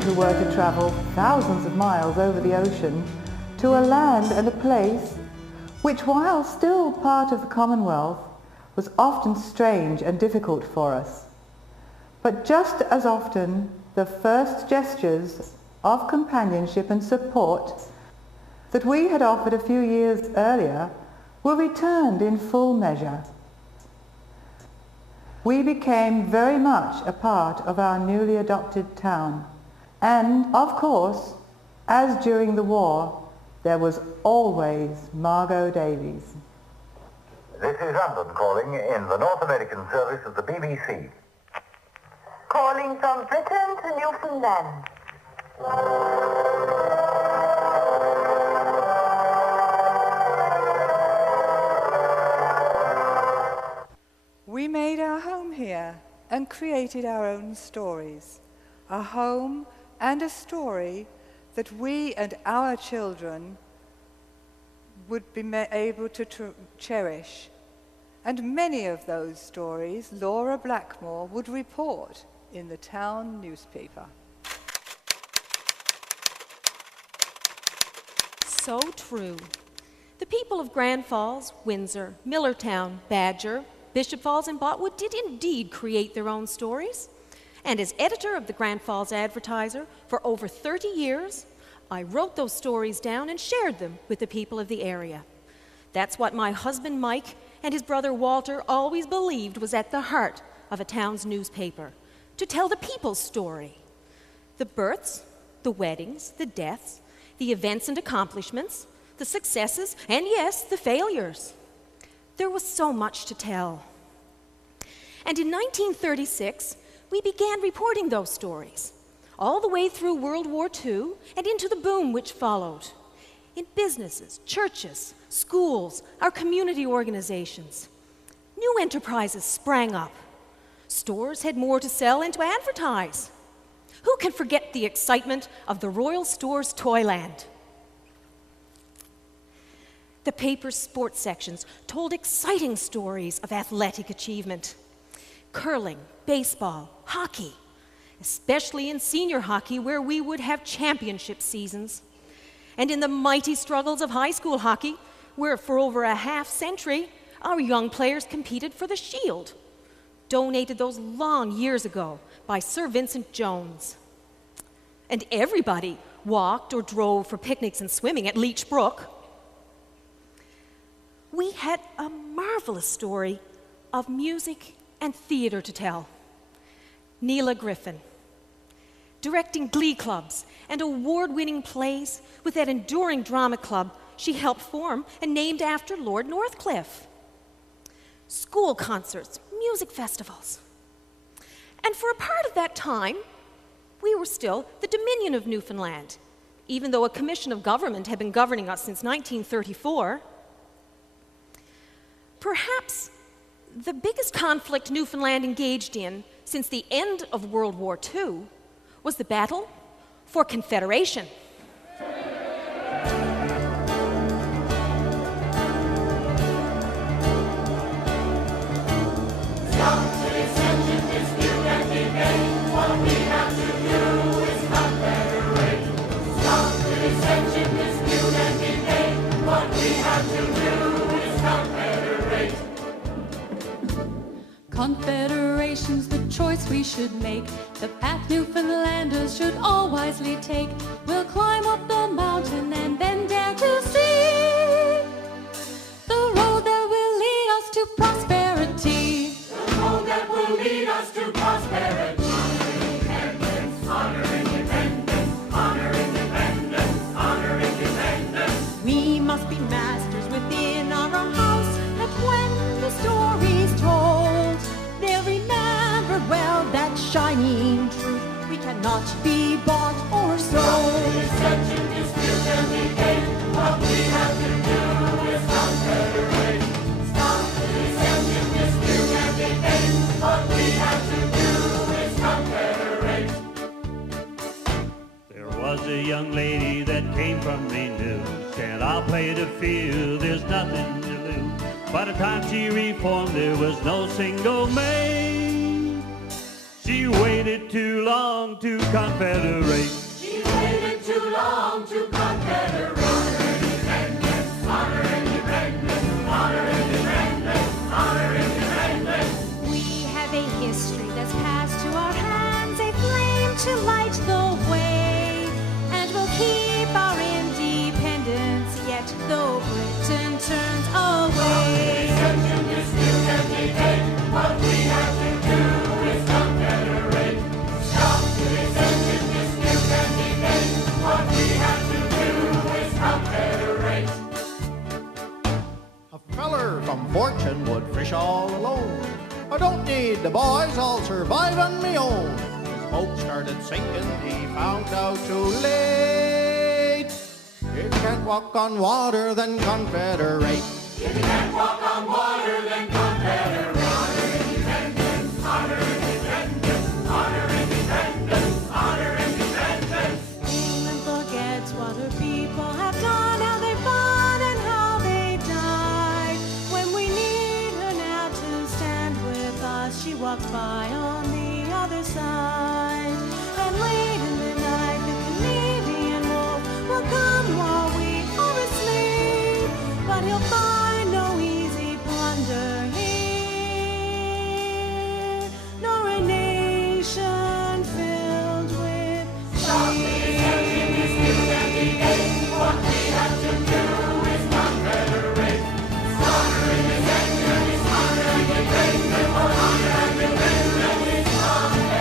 who were to travel thousands of miles over the ocean to a land and a place which, while still part of the Commonwealth, was often strange and difficult for us. But just as often, the first gestures of companionship and support that we had offered a few years earlier were returned in full measure. We became very much a part of our newly adopted town. And, of course, as during the war, there was always Margot Davies. This is London calling in the North American service of the BBC. Calling from Britain to Newfoundland. We made our home here and created our own stories. A home and a story that we and our children would be able to cherish. And many of those stories Laura Blackmore would report in the town newspaper. So true. The people of Grand Falls, Windsor, Millertown, Badger, Bishop Falls, and Botwood did indeed create their own stories. And as editor of the Grand Falls Advertiser for over 30 years, I wrote those stories down and shared them with the people of the area. That's what my husband Mike and his brother Walter always believed was at the heart of a town's newspaper, to tell the people's story. The births, the weddings, the deaths, the events and accomplishments, the successes, and yes, the failures. There was so much to tell. And in 1936, we began reporting those stories, all the way through World War II and into the boom which followed. In businesses, churches, schools, our community organizations, new enterprises sprang up. Stores had more to sell and to advertise. Who can forget the excitement of the Royal Stores Toyland? The paper's sports sections told exciting stories of athletic achievement. Curling, baseball, hockey, especially in senior hockey where we would have championship seasons. And in the mighty struggles of high school hockey, where for over a half-century, our young players competed for the Shield, donated those long years ago by Sir Vincent Jones. And everybody walked or drove for picnics and swimming at Leech Brook. We had a marvelous story of music and theater to tell. Neela Griffin, directing glee clubs and award-winning plays with that enduring drama club she helped form and named after Lord Northcliffe. School concerts, music festivals. And for a part of that time, we were still the Dominion of Newfoundland, even though a commission of government had been governing us since 1934. Perhaps the biggest conflict Newfoundland engaged in since the end of World War II was the battle for Confederation. Confederation's the choice we should make. The path Newfoundlanders should all wisely take. We'll climb up the mountain and then dare to see the road that will lead us to prosperity. The road that will lead us to prosperity. Honor independence, honor independence, honor independence. We must be masters within our own house, that when the story's told, they'll remember well that shining truth. We cannot be bought or sold. Stop the dissension, dispute, and debate. What we have to do is confederate. Stop the dissension, dispute, and debate. What we have to do is confederate. There was a young lady that came from Renew, and I'll play the field, there's nothing to lose. By the time she reformed, there was no single maid. She waited too long to confederate. too long to confederate. Honor independence, honor independence, honor independence. We have a history that's passed to our hands, a flame to light the way, and we'll keep our independence, yet though Britain turns away. What we have to do is confederate. Stop to resent and dispute and debate. What we have to do is confederate. A feller from Fortune would fish all alone. I don't need the boys, I'll survive on me own. His boat started sinking, he found out too late. You can't walk on water, then confederate. If you can't walk on water, then confederate. Honor independence, honor independence, honor independence, honor independence. England forgets what her people have done, how they fought and how they died. When we need her now to stand with us, she walks by on the other side. And late in the night, the Canadian wolf will come while we are asleep, but he'll find no easy plunder here, nor a nation filled with Stop the deception, dispute and debate. What we have to do is confederate. Honor independence, is honor independence, for honor independence is confederate.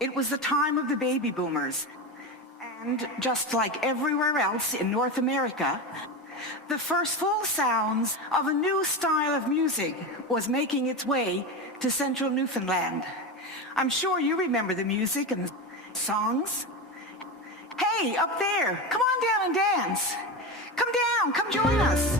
It was the time of the baby boomers, and just like everywhere else in North America, the first full sounds of a new style of music was making its way to central Newfoundland. I'm sure you remember the music and the songs. Hey, up there, come on down and dance. Come down, come join us.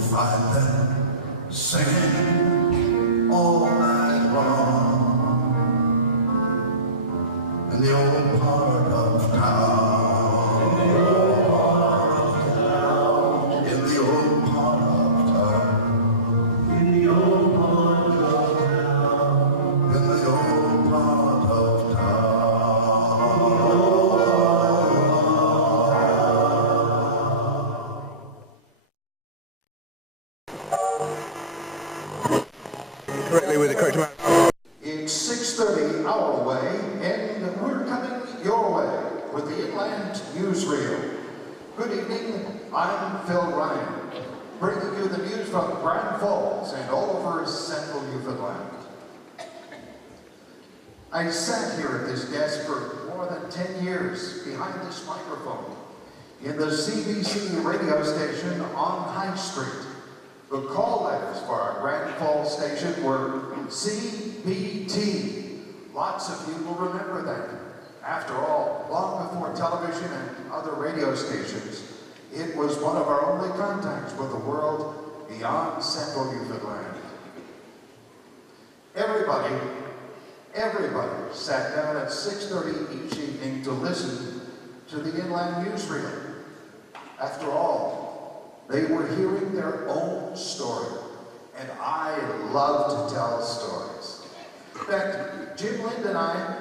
find them singing all night long in the old part of town. In the old part of town. In the old part of town. In the old part of town. In the old part of Correctly with the correct amount. It's 6:30 our way, and we're coming your way with the Inland Newsreel. Good evening, I'm Phil Ryan, bringing you the news from Grand Falls and all over central Newfoundland. I sat here at this desk for more than 10 years behind this microphone in the CBC radio station on High Street. The call letters for our Grand Falls station were CBT. Lots of you will remember that. After all, long before television and other radio stations, it was one of our only contacts with the world beyond central Newfoundland. Everybody sat down at 6:30 each evening to listen to the Inland Newsreel. After all, they were hearing their own story, and I love to tell stories. In fact, Jim Lind and I,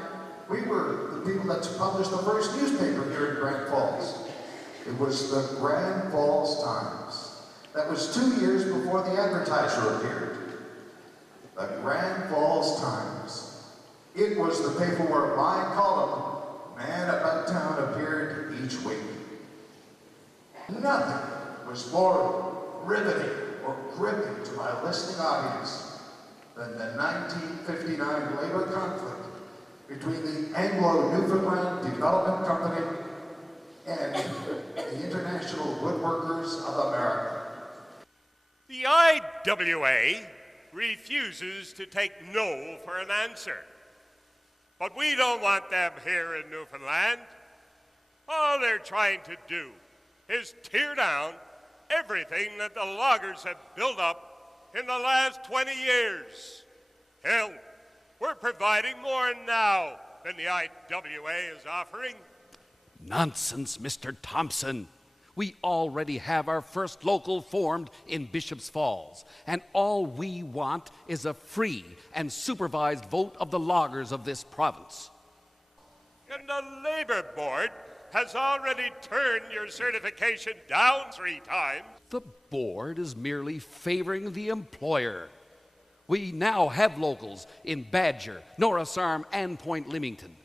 we were the people that published the first newspaper here in Grand Falls. It was the Grand Falls Times. That was 2 years before the Advertiser appeared. The Grand Falls Times. It was the paper where my column, Man About Town, appeared each week. Nothing was more riveting or gripping to my listening audience than the 1959 labor conflict between the Anglo-Newfoundland Development Company and the International Woodworkers of America. The IWA refuses to take no for an answer. But we don't want them here in Newfoundland. All they're trying to do is tear down everything that the loggers have built up in the last 20 years. Hell, we're providing more now than the IWA is offering. Nonsense, Mr. Thompson. We already have our first local formed in Bishop's Falls, and all we want is a free and supervised vote of the loggers of this province. And the Labor Board has already turned your certification down 3 times. The board is merely favoring the employer. We now have locals in Badger, Norris Arm, and Point Limington,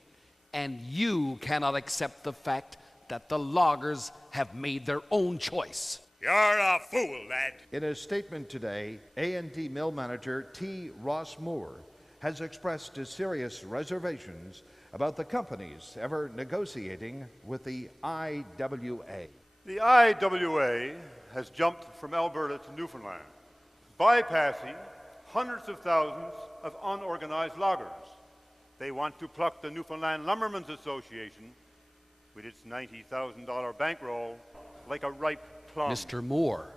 and you cannot accept the fact that the loggers have made their own choice. You're a fool, lad. In a statement today, A&D Mill Manager T. Ross Moore has expressed serious reservations about the companies ever negotiating with the IWA. The IWA has jumped from Alberta to Newfoundland, bypassing hundreds of thousands of unorganized loggers. They want to pluck the Newfoundland Lumbermen's Association with its $90,000 bankroll like a ripe plum. Mr. Moore,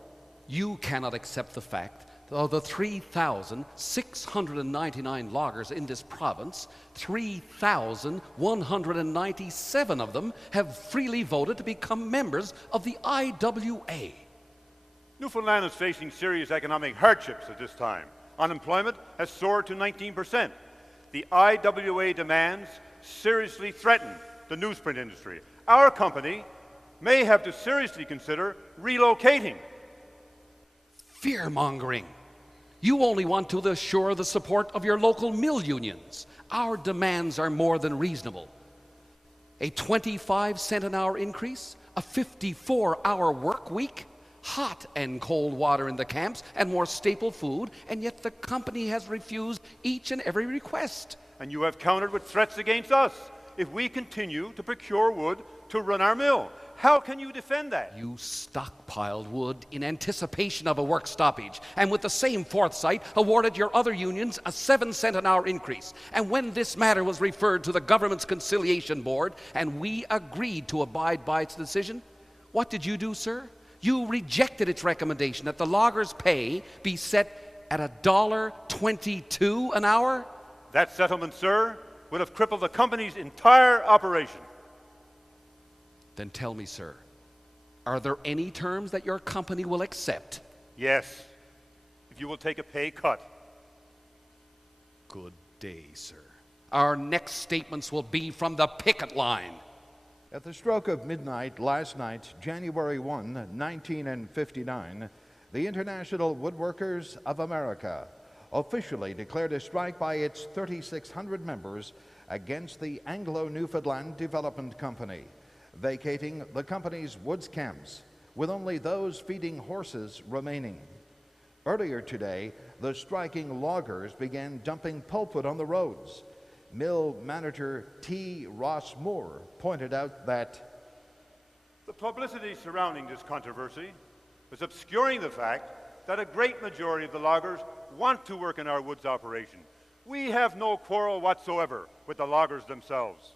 you cannot accept the fact that of the 3,699 loggers in this province, 3,197 of them have freely voted to become members of the IWA. Newfoundland is facing serious economic hardships at this time. Unemployment has soared to 19%. The IWA demands seriously threaten the newsprint industry. Our company may have to seriously consider relocating. Fear-mongering. You only want to assure the support of your local mill unions. Our demands are more than reasonable. A 25-cent an hour increase, a 54-hour work week, hot and cold water in the camps, and more staple food, and yet the company has refused each and every request. And you have countered with threats against us if we continue to procure wood to run our mill. How can you defend that? You stockpiled wood in anticipation of a work stoppage, and with the same foresight awarded your other unions a 7-cent an hour increase. And when this matter was referred to the government's conciliation board, and we agreed to abide by its decision, what did you do, sir? You rejected its recommendation that the loggers' pay be set at $1.22 an hour? That settlement, sir, would have crippled the company's entire operation. Then tell me, sir, are there any terms that your company will accept? Yes, if you will take a pay cut. Good day, sir. Our next statements will be from the picket line. At the stroke of midnight last night, January 1, 1959, the International Woodworkers of America officially declared a strike by its 3,600 members against the Anglo-Newfoundland Development Company, vacating the company's woods camps, with only those feeding horses remaining. Earlier today, the striking loggers began dumping pulpwood on the roads. Mill manager T. Ross Moore pointed out that the publicity surrounding this controversy is obscuring the fact that a great majority of the loggers want to work in our woods operation. We have no quarrel whatsoever with the loggers themselves.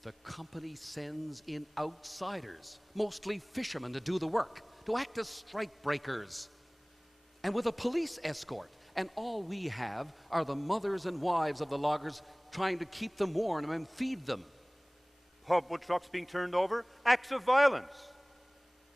The company sends in outsiders, mostly fishermen, to do the work, to act as strike breakers, and with a police escort. And all we have are the mothers and wives of the loggers trying to keep them warm and feed them. Pulpwood trucks being turned over, acts of violence.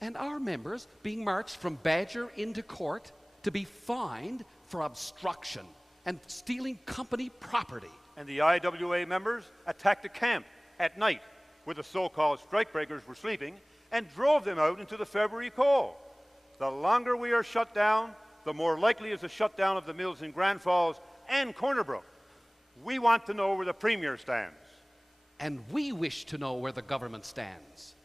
And our members being marched from Badger into court to be fined for obstruction and stealing company property. And the IWA members attacked a camp at night where the so-called strikebreakers were sleeping and drove them out into the February cold. The longer we are shut down, the more likely is a shutdown of the mills in Grand Falls and Corner Brook. We want to know where the Premier stands. And we wish to know where the government stands.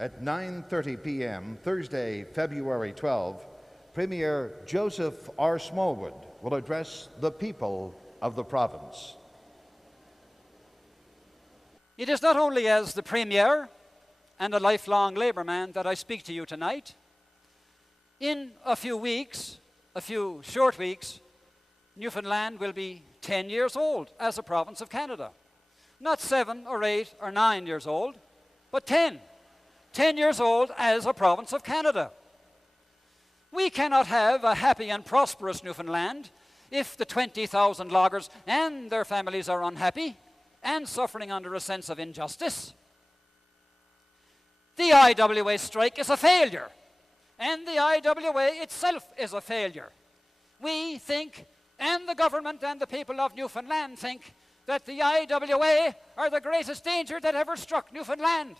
at 9:30 p.m. Thursday, February 12, Premier Joseph R. Smallwood will address the people of the province. It is not only as the Premier and a lifelong Labour man that I speak to you tonight. In a few weeks, a few short weeks, Newfoundland will be 10 years old as a province of Canada. Not 7 or 8 or 9 years old, but 10. 10 years old as a province of Canada. We cannot have a happy and prosperous Newfoundland if the 20,000 loggers and their families are unhappy and suffering under a sense of injustice. The IWA strike is a failure, and the IWA itself is a failure. We think, and the government and the people of Newfoundland think, that the IWA are the greatest danger that ever struck Newfoundland.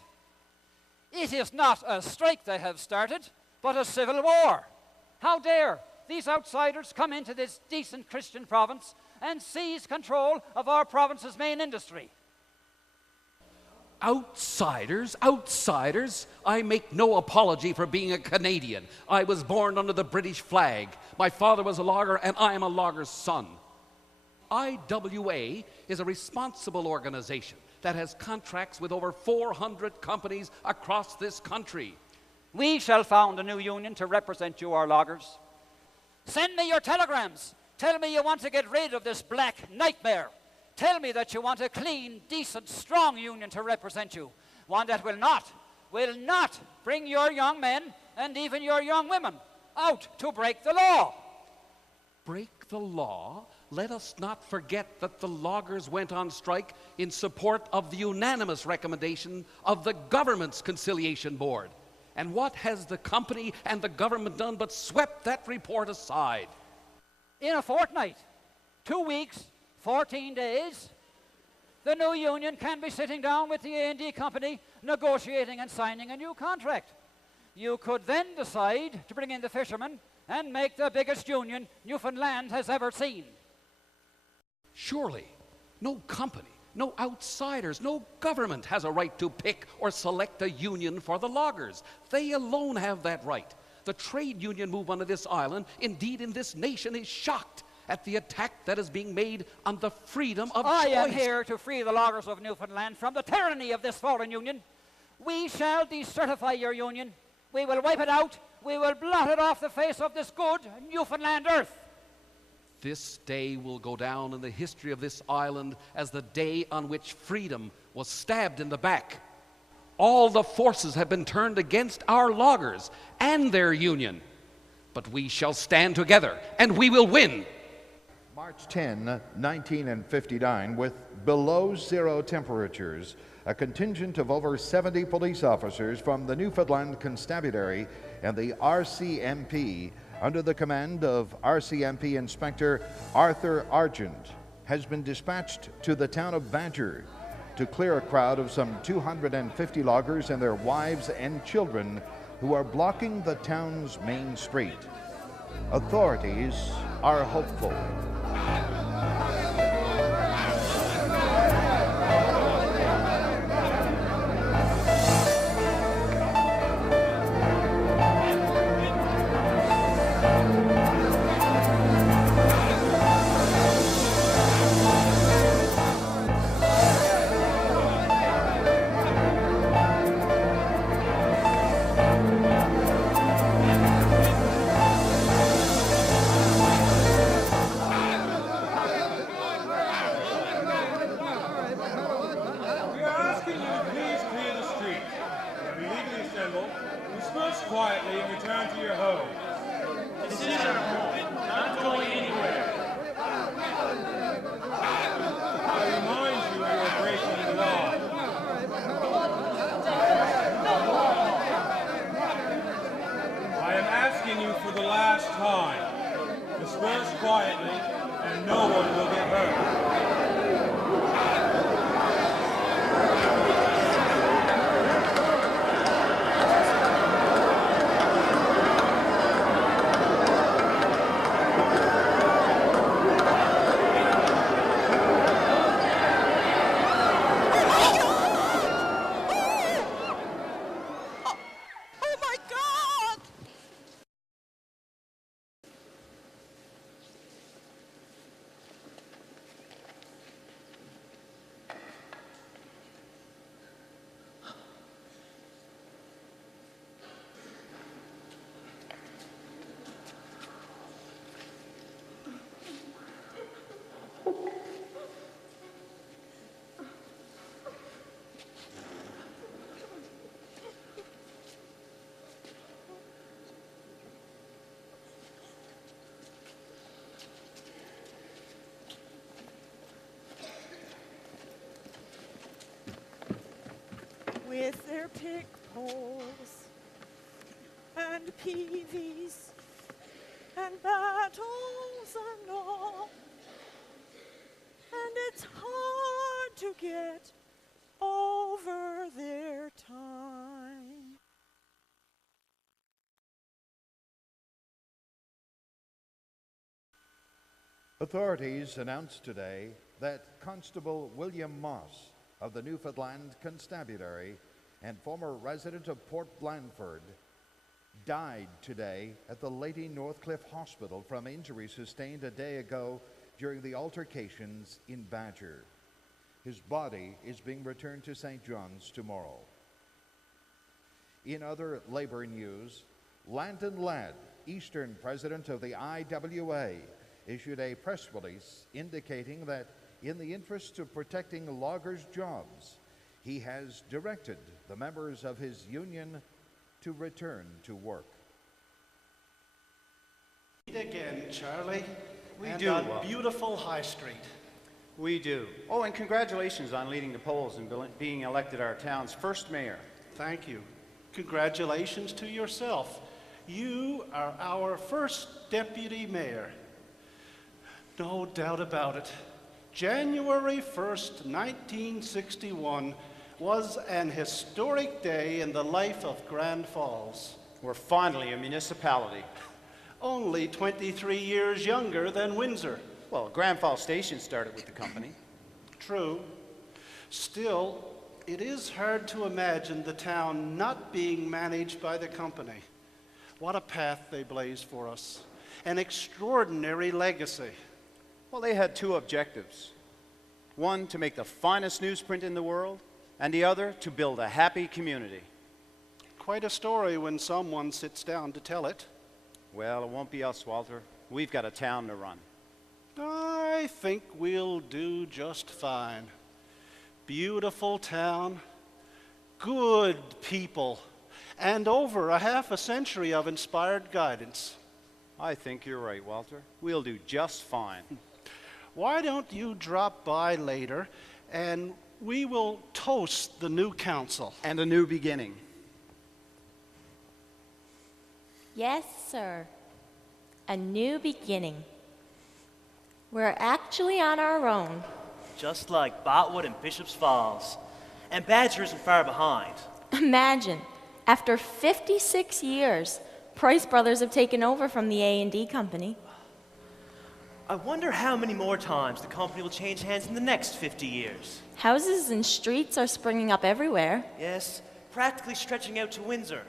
It is not a strike they have started, but a civil war. How dare these outsiders come into this decent Christian province and seize control of our province's main industry? Outsiders, outsiders. I make no apology for being a Canadian. I was born under the British flag. My father was a logger, and I am a logger's son. IWA is a responsible organization that has contracts with over 400 companies across this country. We shall found a new union to represent you, our loggers. Send me your telegrams. Tell me you want to get rid of this black nightmare. Tell me that you want a clean, decent, strong union to represent you. One that will not bring your young men and even your young women out to break the law. Break the law? Let us not forget that the loggers went on strike in support of the unanimous recommendation of the government's conciliation board. And what has the company and the government done but swept that report aside? In a fortnight, 2 weeks, 14 days, the new union can be sitting down with the A&D company negotiating and signing a new contract. You could then decide to bring in the fishermen and make the biggest union Newfoundland has ever seen. Surely, no company, no outsiders, no government has a right to pick or select a union for the loggers. They alone have that right. The trade union movement of this island, indeed in this nation, is shocked at the attack that is being made on the freedom of choice. I am here to free the loggers of Newfoundland from the tyranny of this foreign union. We shall decertify your union. We will wipe it out. We will blot it off the face of this good Newfoundland earth. This day will go down in the history of this island as the day on which freedom was stabbed in the back. All the forces have been turned against our loggers and their union. But we shall stand together, and we will win. March 10, 1959, with below zero temperatures, a contingent of over 70 police officers from the Newfoundland Constabulary and the RCMP, under the command of RCMP Inspector Arthur Argent, has been dispatched to the town of Badger to clear a crowd of some 250 loggers and their wives and children who are blocking the town's main street. Authorities are hopeful. Quietly and return to your home. This is our home, not going anywhere. I remind you are breaking the law. I am asking you for the last time. Disperse quietly and no one will get hurt. With their pick poles and peavies and battles and all, and it's hard to get over their time. Authorities announced today that Constable William Moss of the Newfoundland Constabulary and former resident of Port Blandford died today at the Lady Northcliffe Hospital from injuries sustained a day ago during the altercations in Badger. His body is being returned to St. John's tomorrow. In other labor news, Landon Ladd, Eastern president of the IWA, issued a press release indicating that in the interest of protecting loggers' jobs, he has directed the members of his union to return to work. Again, Charlie. We and do. On beautiful High Street. We do. Oh, and congratulations on leading the polls and being elected our town's first mayor. Thank you. Congratulations to yourself. You are our first deputy mayor. No doubt about it. January 1st, 1961 was an historic day in the life of Grand Falls. We're finally a municipality. Only 23 years younger than Windsor. Well, Grand Falls Station started with the company. True. Still, it is hard to imagine the town not being managed by the company. What a path they blazed for us. An extraordinary legacy. Well, they had two objectives. One, to make the finest newsprint in the world, and the other, to build a happy community. Quite a story when someone sits down to tell it. Well, it won't be us, Walter. We've got a town to run. I think we'll do just fine. Beautiful town, good people, and over a half a century of inspired guidance. I think you're right, Walter. We'll do just fine. Why don't you drop by later, and we will toast the new council. And a new beginning. Yes, sir. A new beginning. We're actually on our own. Just like Botwood and Bishop's Falls. And Badger isn't far behind. Imagine, after 56 years, Price Brothers have taken over from the A&D company. I wonder how many more times the company will change hands in the next 50 years. Houses and streets are springing up everywhere. Yes, practically stretching out to Windsor.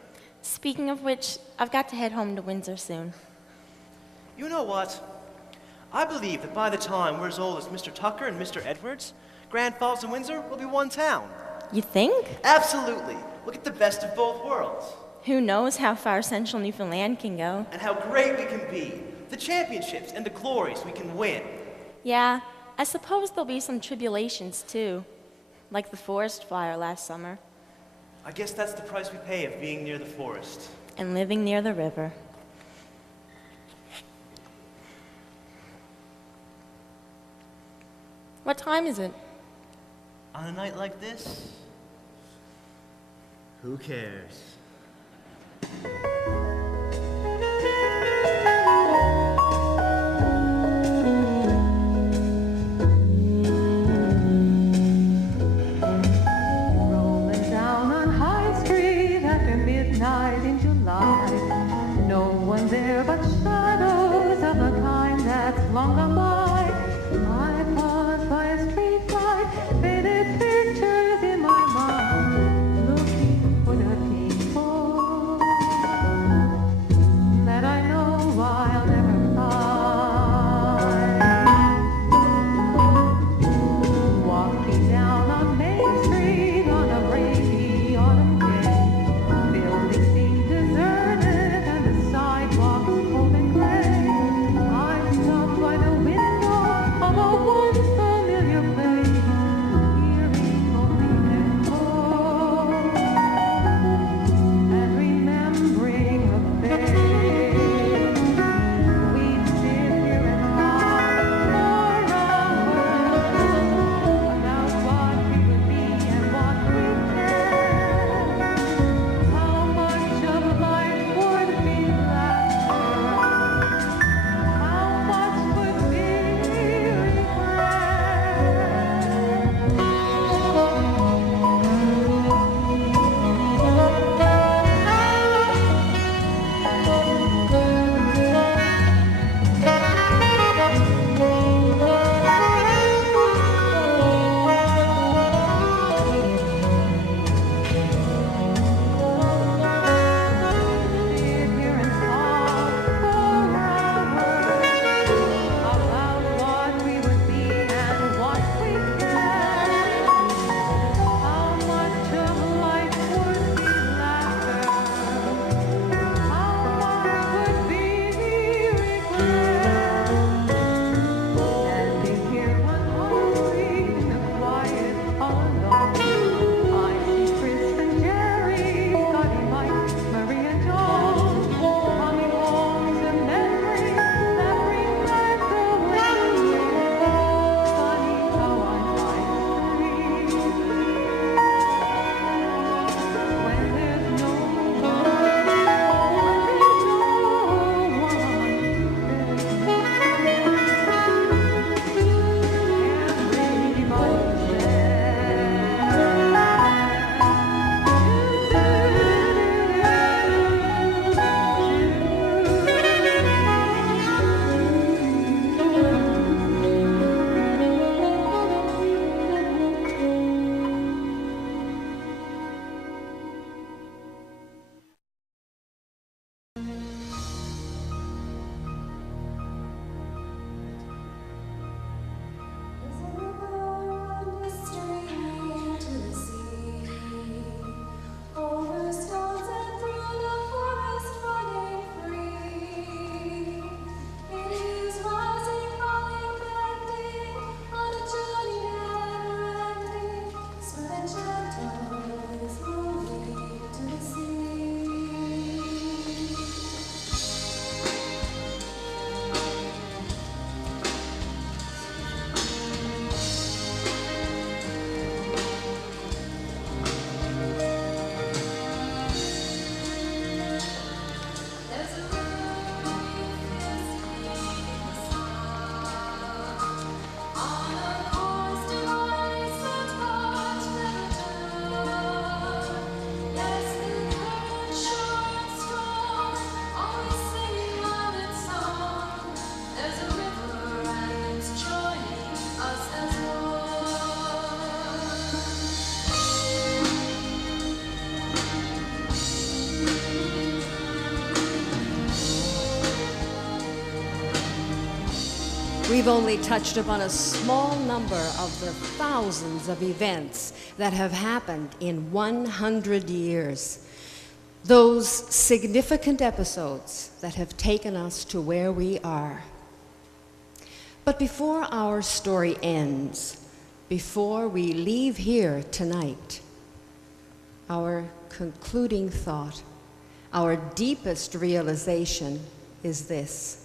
Speaking of which, I've got to head home to Windsor soon. You know what? I believe that by the time we're as old as Mr. Tucker and Mr. Edwards, Grand Falls and Windsor will be one town. You think? Absolutely. We'll get the best of both worlds. Who knows how far central Newfoundland can go? And how great we can be. The championships and the glories we can win. Yeah, I suppose there'll be some tribulations too, like the forest fire last summer. I guess that's the price we pay of being near the forest. And living near the river. What time is it? On a night like this, who cares? Rolling down on High Street after midnight in July. No one there but shadows of a kind that's long gone by. I pause by a street light, faded pictures in my mind, looking for the people that I know I'll never find. Walking down on Main Street on a rainy autumn day, buildings seem deserted and the sidewalks cold and gray. I stopped by the window We've only touched upon a small number of the thousands of events that have happened in 100 years. Those significant episodes that have taken us to where we are. But before our story ends, before we leave here tonight, our concluding thought, our deepest realization is this.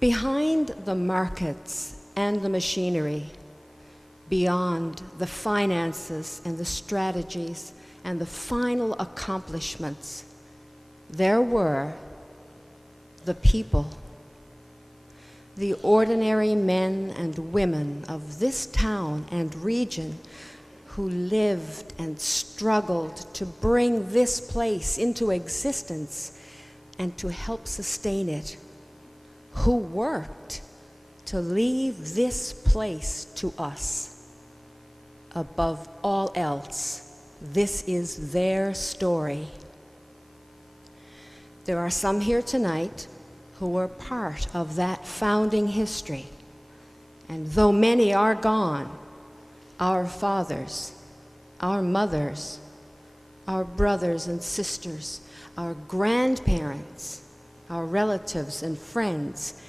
Behind the markets and the machinery, beyond the finances and the strategies and the final accomplishments, there were the people, the ordinary men and women of this town and region who lived and struggled to bring this place into existence and to help sustain it, who worked to leave this place to us. Above all else, this is their story. There are some here tonight who were part of that founding history. And though many are gone, our fathers, our mothers, our brothers and sisters, our grandparents, our relatives and friends,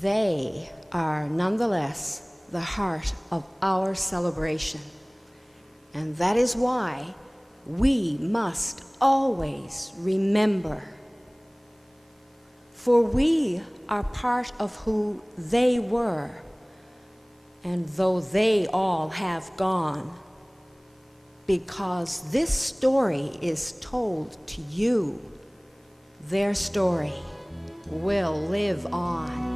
they are nonetheless the heart of our celebration. And that is why we must always remember. For we are part of who they were, and though they all have gone, because this story is told to you, their story will live on.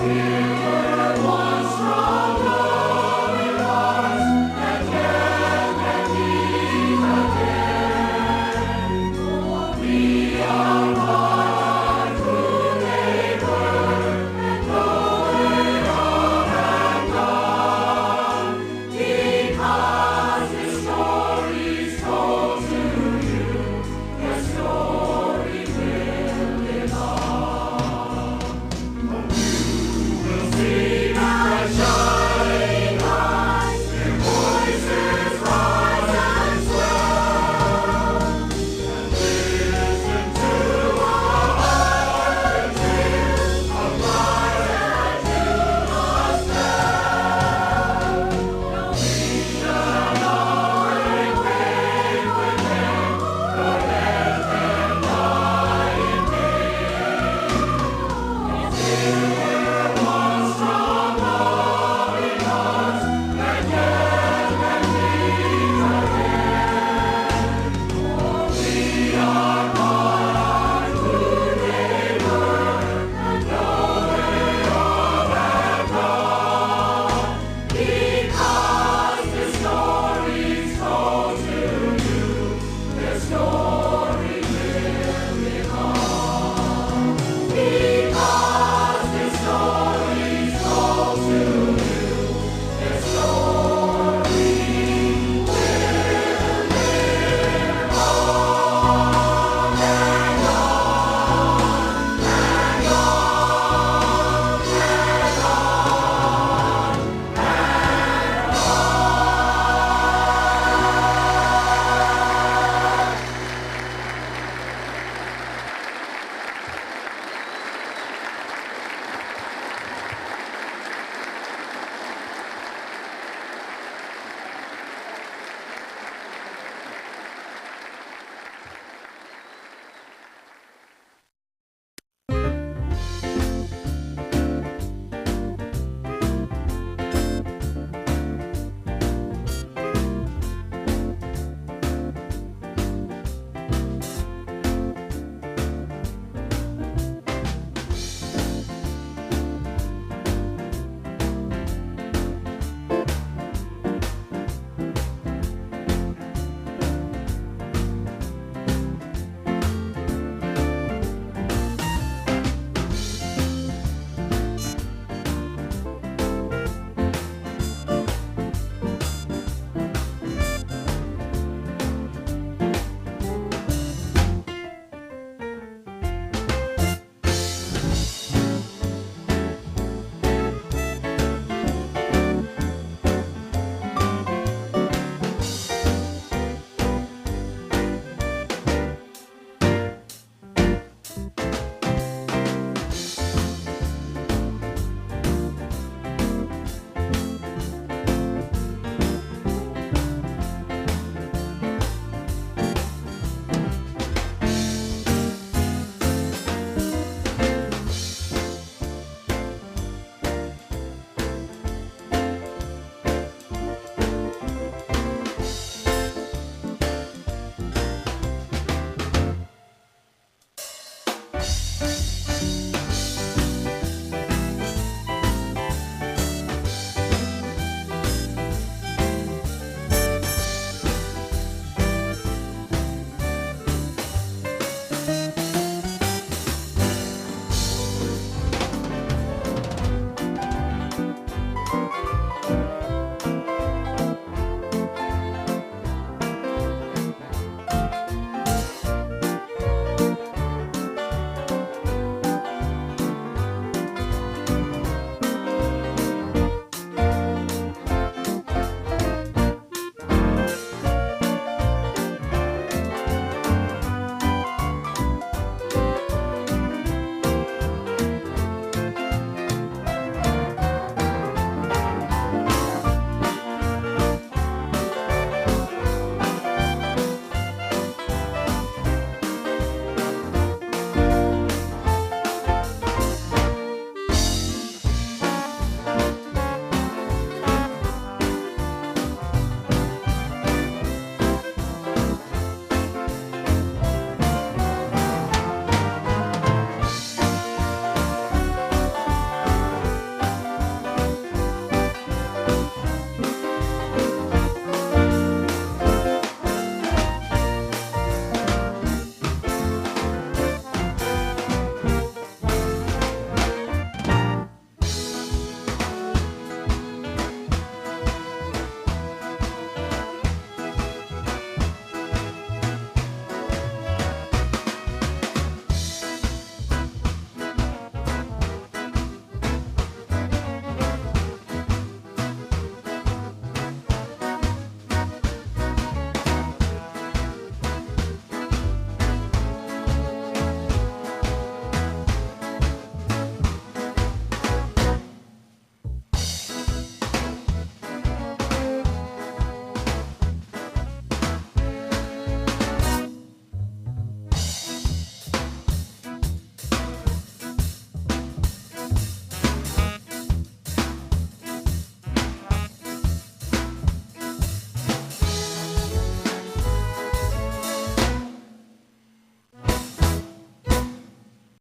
Here